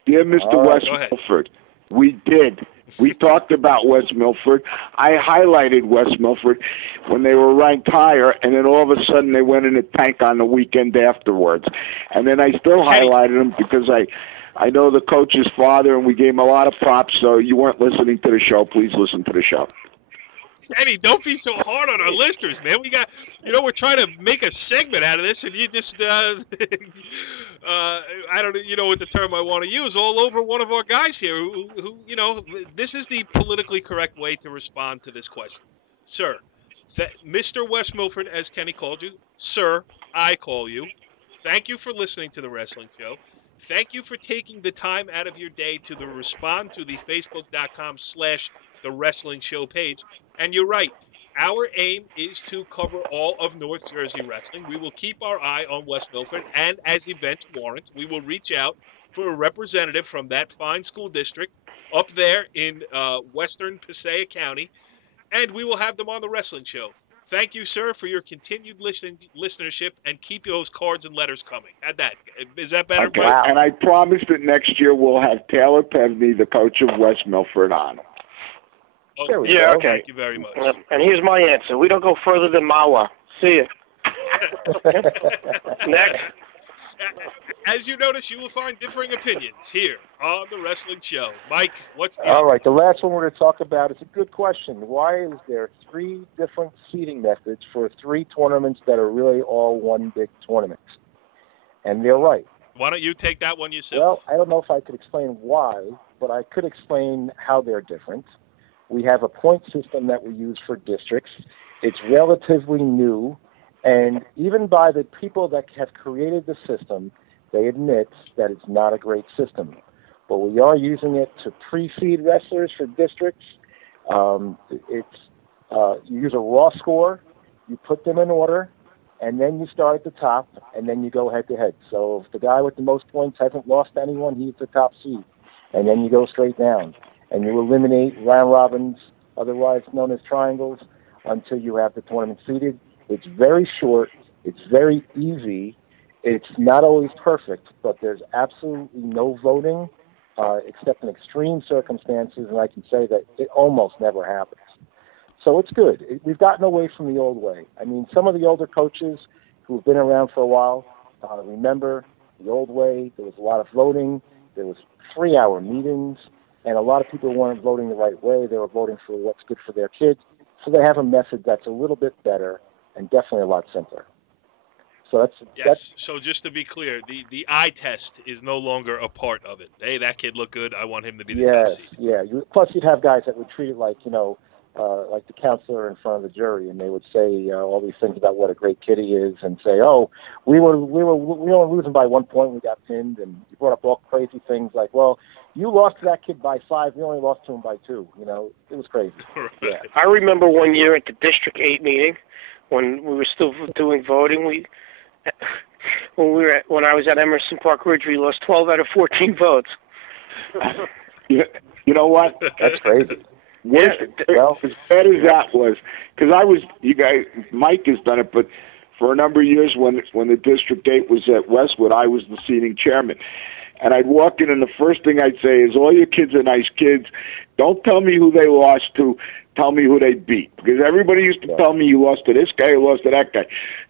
Dear Mr. West Milford, we did. We talked about West Milford. I highlighted West Milford when they were ranked higher, and then all of a sudden they went in a tank on the weekend afterwards. And then I still highlighted them because I know the coach's father, and we gave him a lot of props, so you weren't listening to the show. Please listen to the show. Eddie, don't be so hard on our listeners, man. We got, we're trying to make a segment out of this, and you just, I don't know what the term I want to use, all over one of our guys here who this is the politically correct way to respond to this question. Sir, Mr. West Milford, as Kenny called you, sir, I call you. Thank you for listening to the wrestling show. Thank you for taking the time out of your day to respond to the Facebook.com/The Wrestling Show page. And you're right. Our aim is to cover all of North Jersey wrestling. We will keep our eye on West Milford, and as events warrant, we will reach out for a representative from that fine school district up there in western Passaic County, and we will have them on the wrestling show. Thank you, sir, for your continued listenership, and keep those cards and letters coming. Is that better? Okay. Wow. And I promise that next year we'll have Taylor Pevney, the coach of West Milford, on. Oh, There we Yeah, go. okay. Thank you very much. And here's my answer. We don't go further than Mawa. See ya. Next. As you notice, you will find differing opinions here on the Wrestling Show. Mike, what's the All right, the last one we're going to talk about is a good question. Why is there 3 different seeding methods for 3 tournaments that are really all one big tournament? And they're right. Why don't you take that one yourself? Well, I don't know if I could explain why, but I could explain how they're different. We have a point system that we use for districts. It's relatively new, and even by the people that have created the system, they admit that it's not a great system. But we are using it to pre-seed wrestlers for districts. You use a raw score, you put them in order, and then you start at the top, and then you go head-to-head. So if the guy with the most points hasn't lost anyone, he's the top seed. And then you go straight down. And you eliminate round robins, otherwise known as triangles, until you have the tournament seeded. It's very short. It's very easy. It's not always perfect, but there's absolutely no voting except in extreme circumstances, and I can say that it almost never happens. So it's good. We've gotten away from the old way. I mean, some of the older coaches who have been around for a while remember the old way. There was a lot of voting. There was 3-hour meetings, and a lot of people weren't voting the right way. They were voting for what's good for their kids. So they have a method that's a little bit better and definitely a lot simpler. So that's So just to be clear, the eye test is no longer a part of it. Hey, that kid looked good. I want him to be the top seed. Yeah. Plus, you'd have guys that would treat it like, like the counselor in front of the jury, and they would say all these things about what a great kid he is, and say, "Oh, we were only losing by 1 point. We got pinned," and you brought up all crazy things like, "Well, you lost to that kid by 5. We only lost to him by 2." It was crazy. Right. Yeah. I remember one year at the District 8 meeting when we were still doing voting. When I was at Emerson Park Ridge, we lost 12 out of 14 votes. You know what? That's crazy. Well, as bad as that was, because Mike has done it, but for a number of years when the District 8 was at Westwood, I was the seating chairman. And I'd walk in, and the first thing I'd say is, all your kids are nice kids. Don't tell me who they lost to. Tell me who they beat. Because everybody used to tell me, you lost to this guy, you lost to that guy.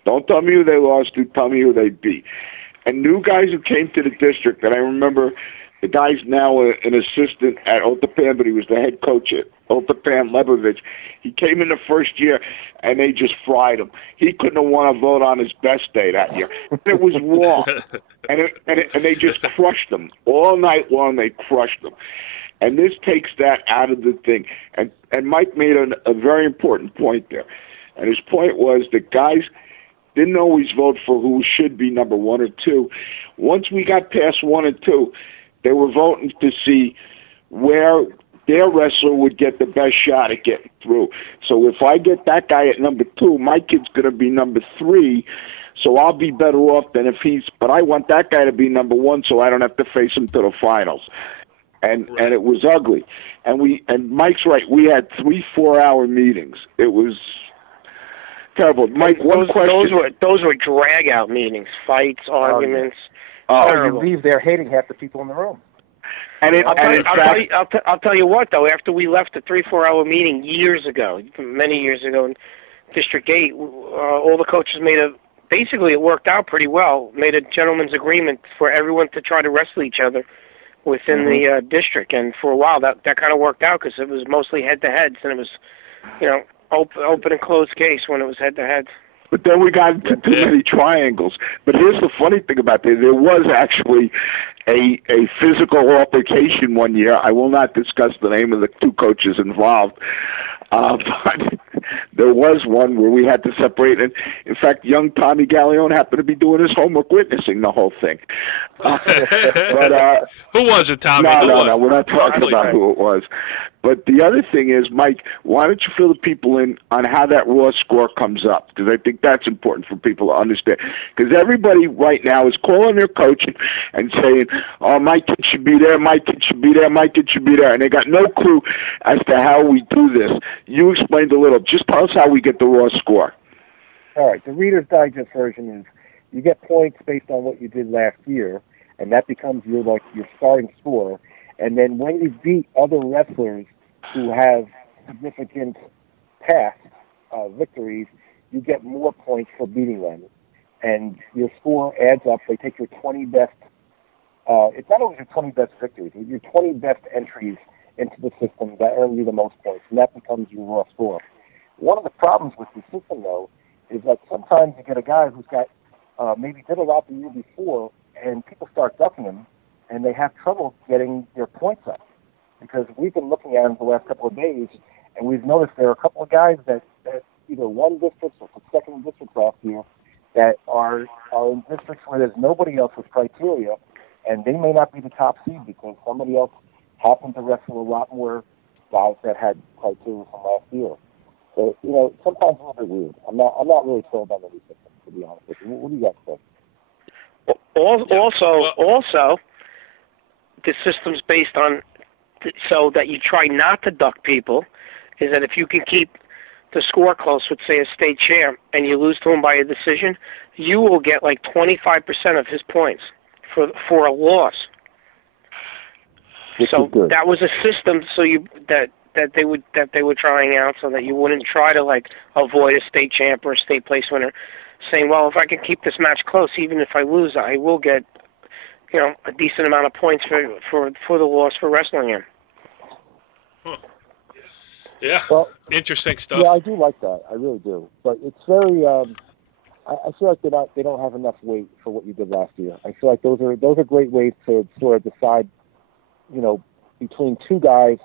Don't tell me who they lost to. Tell me who they beat. And new guys who came to the district, and I remember the guy's now an assistant at Otapan, but he was the head coach at Otapan, Lebovich. He came in the first year, and they just fried him. He couldn't have won a vote on his best day that year. It was wrong. And they just crushed him. All night long, they crushed him. And this takes that out of the thing. And Mike made a very important point there. And his point was that guys didn't always vote for who should be number 1 or 2. Once we got past 1 and 2, they were voting to see where their wrestler would get the best shot at getting through. So if I get that guy at number 2, my kid's going to be number 3, so I'll be better off than if but I want that guy to be number 1 so I don't have to face him to the finals. And it was ugly. And Mike's right, we had 3 4-hour meetings. It was terrible. Mike, one question. Those were drag-out meetings, fights, arguments. You leave there hating half the people in the room. I'll tell you what, though. After we left the 3 4-hour meeting many years ago in District 8, all the coaches basically it worked out pretty well, made a gentleman's agreement for everyone to try to wrestle each other within the district. And for a while, that kind of worked out because it was mostly head-to-heads, and it was, open and closed case when it was head-to-heads. But then we got into too many triangles. But here's the funny thing about this. There was actually a physical altercation one year. I will not discuss the name of the 2 coaches involved. But there was one where we had to separate. And, in fact, young Tommy Gallione happened to be doing his homework witnessing the whole thing. Who was it, Tommy? No, we're not talking about who it was. But the other thing is, Mike, why don't you fill the people in on how that raw score comes up? Because I think that's important for people to understand. Because everybody right now is calling their coach and saying, oh, my kid should be there, my kid should be there, my kid should be there. And they got no clue as to how we do this. You explained a little. Just tell us how we get the raw score. All right. The Reader's Digest version is you get points based on what you did last year, and that becomes your starting score. And then when you beat other wrestlers who have significant past victories, you get more points for beating them. And your score adds up. They take your 20 best, it's not only your 20 best victories, your 20 best entries into the system that earn you the most points, and that becomes your raw score. One of the problems with the system, though, is that sometimes you get a guy who's got maybe did a lot the year before, and people start ducking him, and they have trouble getting their points up. Because we've been looking at him the last couple of days, and we've noticed there are a couple of guys that either won districts or second districts last year that are in districts where there's nobody else with criteria, and they may not be the top seed because somebody else happened to wrestle a lot more guys that had criteria from last year. So, sometimes a little bit weird. I'm not really sold on the new system, to be honest with you. What do you guys think? Also, the system's based on so that you try not to duck people. Is that if you can keep the score close with, say, a state champ, and you lose to him by a decision, you will get like 25% of his points for a loss. So that was a system that they were trying out so that you wouldn't try to like avoid a state champ or a state place winner, saying, well, if I can keep this match close, even if I lose, I will get a decent amount of points for the loss for wrestling him. Huh. Yeah, well, interesting stuff. Yeah, I do like that. I really do. But it's very. I feel like they don't have enough weight for what you did last year. I feel like those are great ways to sort of decide, between two guys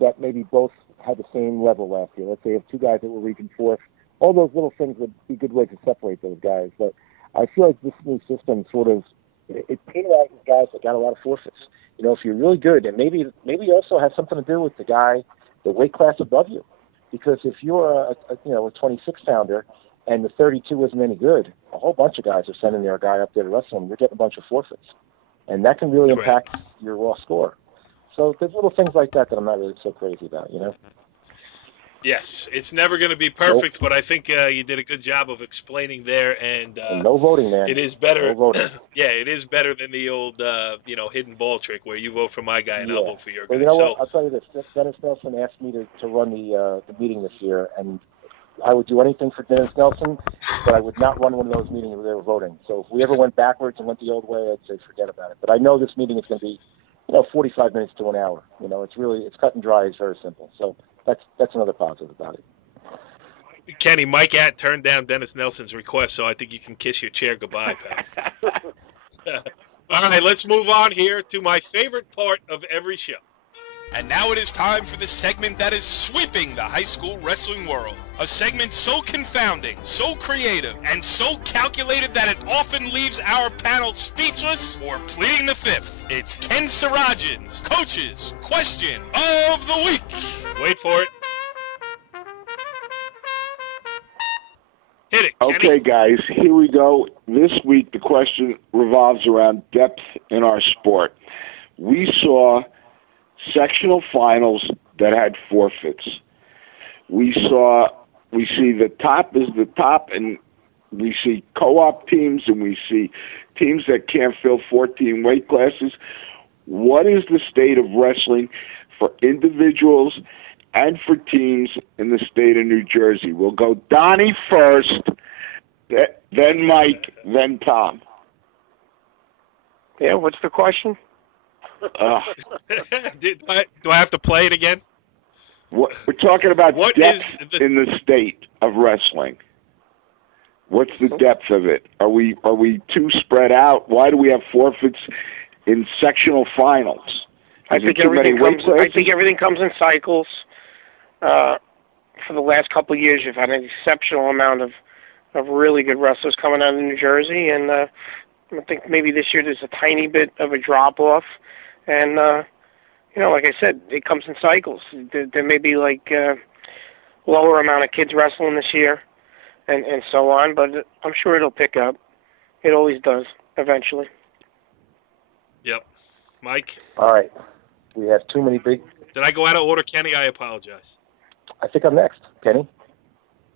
that maybe both had the same level last year. Let's say if two guys that were region fourth, all those little things would be good ways to separate those guys. But I feel like this new system sort of it penalizes guys that got a lot of forfeits. If you're really good, and maybe it also has something to do with the weight class above you, because if you're a 26 pounder and the 32 isn't any good, a whole bunch of guys are sending their guy up there to wrestle him. You're getting a bunch of forfeits, and that can really impact your raw score. So there's little things like that I'm not really so crazy about, Yes, it's never going to be perfect, but I think you did a good job of explaining there. And no voting, man. It is better. No voting. Yeah, it is better than the old, hidden ball trick where you vote for my guy and I'll vote for your guy. Well, you know what? I'll tell you this. Dennis Nelson asked me to run the meeting this year, and I would do anything for Dennis Nelson, but I would not run one of those meetings where they were voting. So if we ever went backwards and went the old way, I'd say forget about it. But I know this meeting is going to be 45 minutes to an hour. It's cut and dry. It's very simple. So that's another positive about it. Kenny, Mike turned down Dennis Nelson's request, so I think you can kiss your chair goodbye, pal. All right, let's move on here to my favorite part of every show. And now it is time for the segment that is sweeping the high school wrestling world. A segment so confounding, so creative, and so calculated that it often leaves our panel speechless or pleading the fifth. It's Ken Sarajan's Coach's Question of the Week. Wait for it. Hit it, Kenny. Okay, guys, here we go. This week the question revolves around depth in our sport. We saw sectional finals that had forfeits. We see the top is the top, and we see co-op teams, and we see teams that can't fill 14 weight classes. What is the state of wrestling for individuals and for teams in the state of New Jersey? We'll go Donnie first, then Mike, then Tom. Yeah, what's the question? Do I have to play it again? We're talking about depth in the state of wrestling. What's the depth of it? Are we too spread out? Why do we have forfeits in sectional finals? I think everything comes in cycles. For the last couple of years, you've had an exceptional amount of really good wrestlers coming out of New Jersey, and I think maybe this year there's a tiny bit of a drop-off. And, like I said, it comes in cycles. There may be, lower amount of kids wrestling this year and so on, but I'm sure it'll pick up. It always does, eventually. Yep. Mike? All right. We have too many big... Did I go out of order, Kenny? I apologize. I think I'm next, Kenny.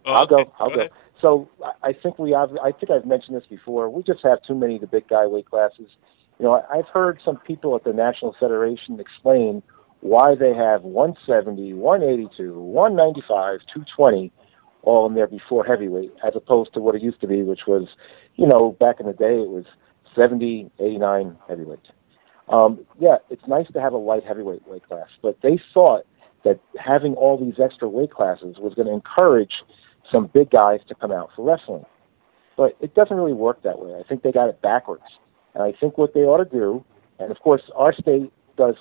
Oh, I'll go. I'll go. So I think I've mentioned this before. We just have too many of the big guy weight classes. I've heard some people at the National Federation explain why they have 170, 182, 195, 220 all in there before heavyweight, as opposed to what it used to be, which was, back in the day, it was 70, 89 heavyweight. Yeah, it's nice to have a light heavyweight weight class, but they thought that having all these extra weight classes was going to encourage some big guys to come out for wrestling. But it doesn't really work that way. I think they got it backwards. And I think what they ought to do, and of course our state does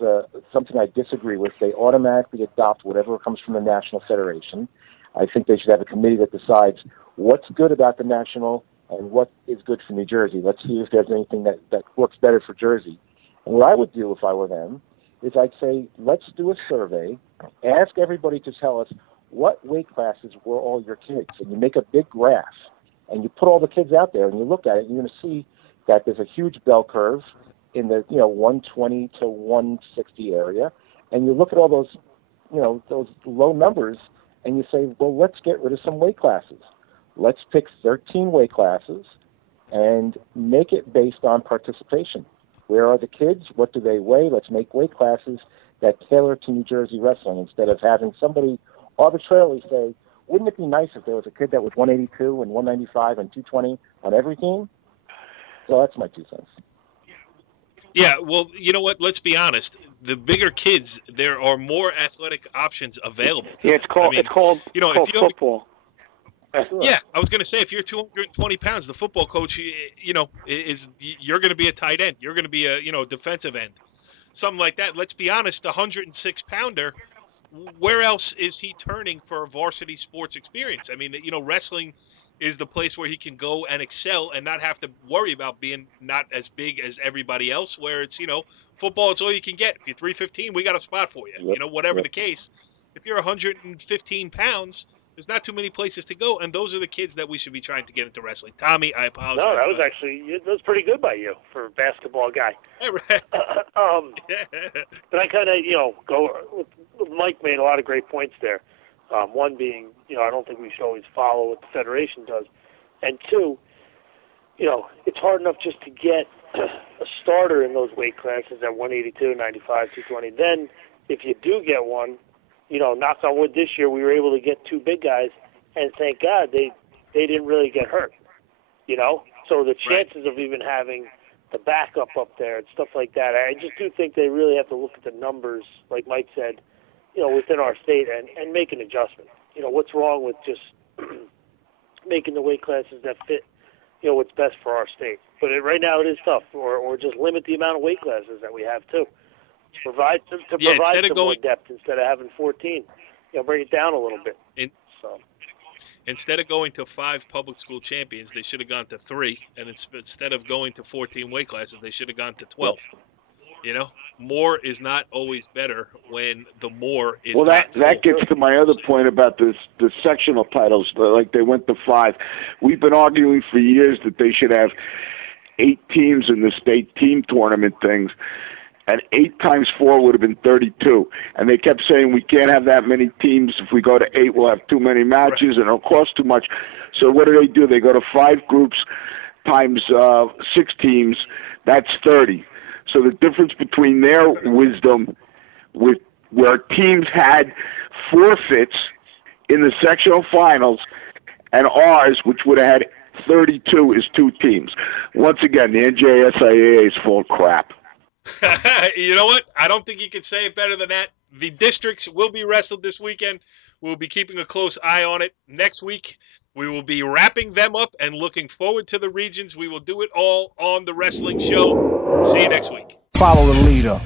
something I disagree with, they automatically adopt whatever comes from the National Federation. I think they should have a committee that decides what's good about the National and what is good for New Jersey. Let's see if there's anything that works better for Jersey. And what I would do if I were them is I'd say, let's do a survey, ask everybody to tell us what weight classes were all your kids, and you make a big graph, and you put all the kids out there, and you look at it, and you're going to see that there's a huge bell curve in the 120 to 160 area, and you look at all those those low numbers, and you say, well, let's get rid of some weight classes. Let's pick 13 weight classes and make it based on participation. Where are the kids? What do they weigh? Let's make weight classes that tailor to New Jersey wrestling instead of having somebody arbitrarily say, wouldn't it be nice if there was a kid that was 182 and 195 and 220 on every team? So that's my 2 cents. Yeah, well, you know what? Let's be honest. The bigger kids, there are more athletic options available. Yeah, it's called football. Yeah, I was going to say, if you're 220 pounds, the football coach, you're going to be a tight end. You're going to be a defensive end, something like that. Let's be honest, the 106-pounder, where else is he turning for a varsity sports experience? I mean, wrestling is the place where he can go and excel and not have to worry about being not as big as everybody else, where it's, football, it's all you can get. If you're 315, we got a spot for you. Yep. Whatever the case. If you're 115 pounds, there's not too many places to go, and those are the kids that we should be trying to get into wrestling. Tommy, I apologize. No, that was pretty good by you for a basketball guy. But I kind of, Mike made a lot of great points there. One being, I don't think we should always follow what the Federation does. And two, it's hard enough just to get a starter in those weight classes at 182, 95, 220. Then if you do get one, knock on wood, this year we were able to get 2 big guys, and thank God they didn't really get hurt, So the chances of even having the backup up there and stuff like that, I just do think they really have to look at the numbers, like Mike said, within our state and make an adjustment. What's wrong with just making the weight classes that fit, what's best for our state? But right now it is tough, or just limit the amount of weight classes that we have too. Provide some more depth instead of having 14. Bring it down a little bit. Instead of going to 5 public school champions, they should have gone to 3. And instead of going to 14 weight classes, they should have gone to 12. More is not always better when the more is. Well, that gets to my other point about the sectional titles. Like they went to 5. We've been arguing for years that they should have 8 teams in the state team tournament things. And 8 times 4 would have been 32. And they kept saying we can't have that many teams. If we go to 8, we'll have too many matches, and it'll cost too much. So what do? They go to 5 groups times 6 teams. That's 30. So the difference between their wisdom, where teams had forfeits in the sectional finals, and ours, which would have had 32, is 2 teams. Once again, the NJSIAA is full of crap. You know what? I don't think you can say it better than that. The districts will be wrestled this weekend. We'll be keeping a close eye on it. Next week, we will be wrapping them up and looking forward to the regions. We will do it all on the wrestling show. See you next week. Follow the leader.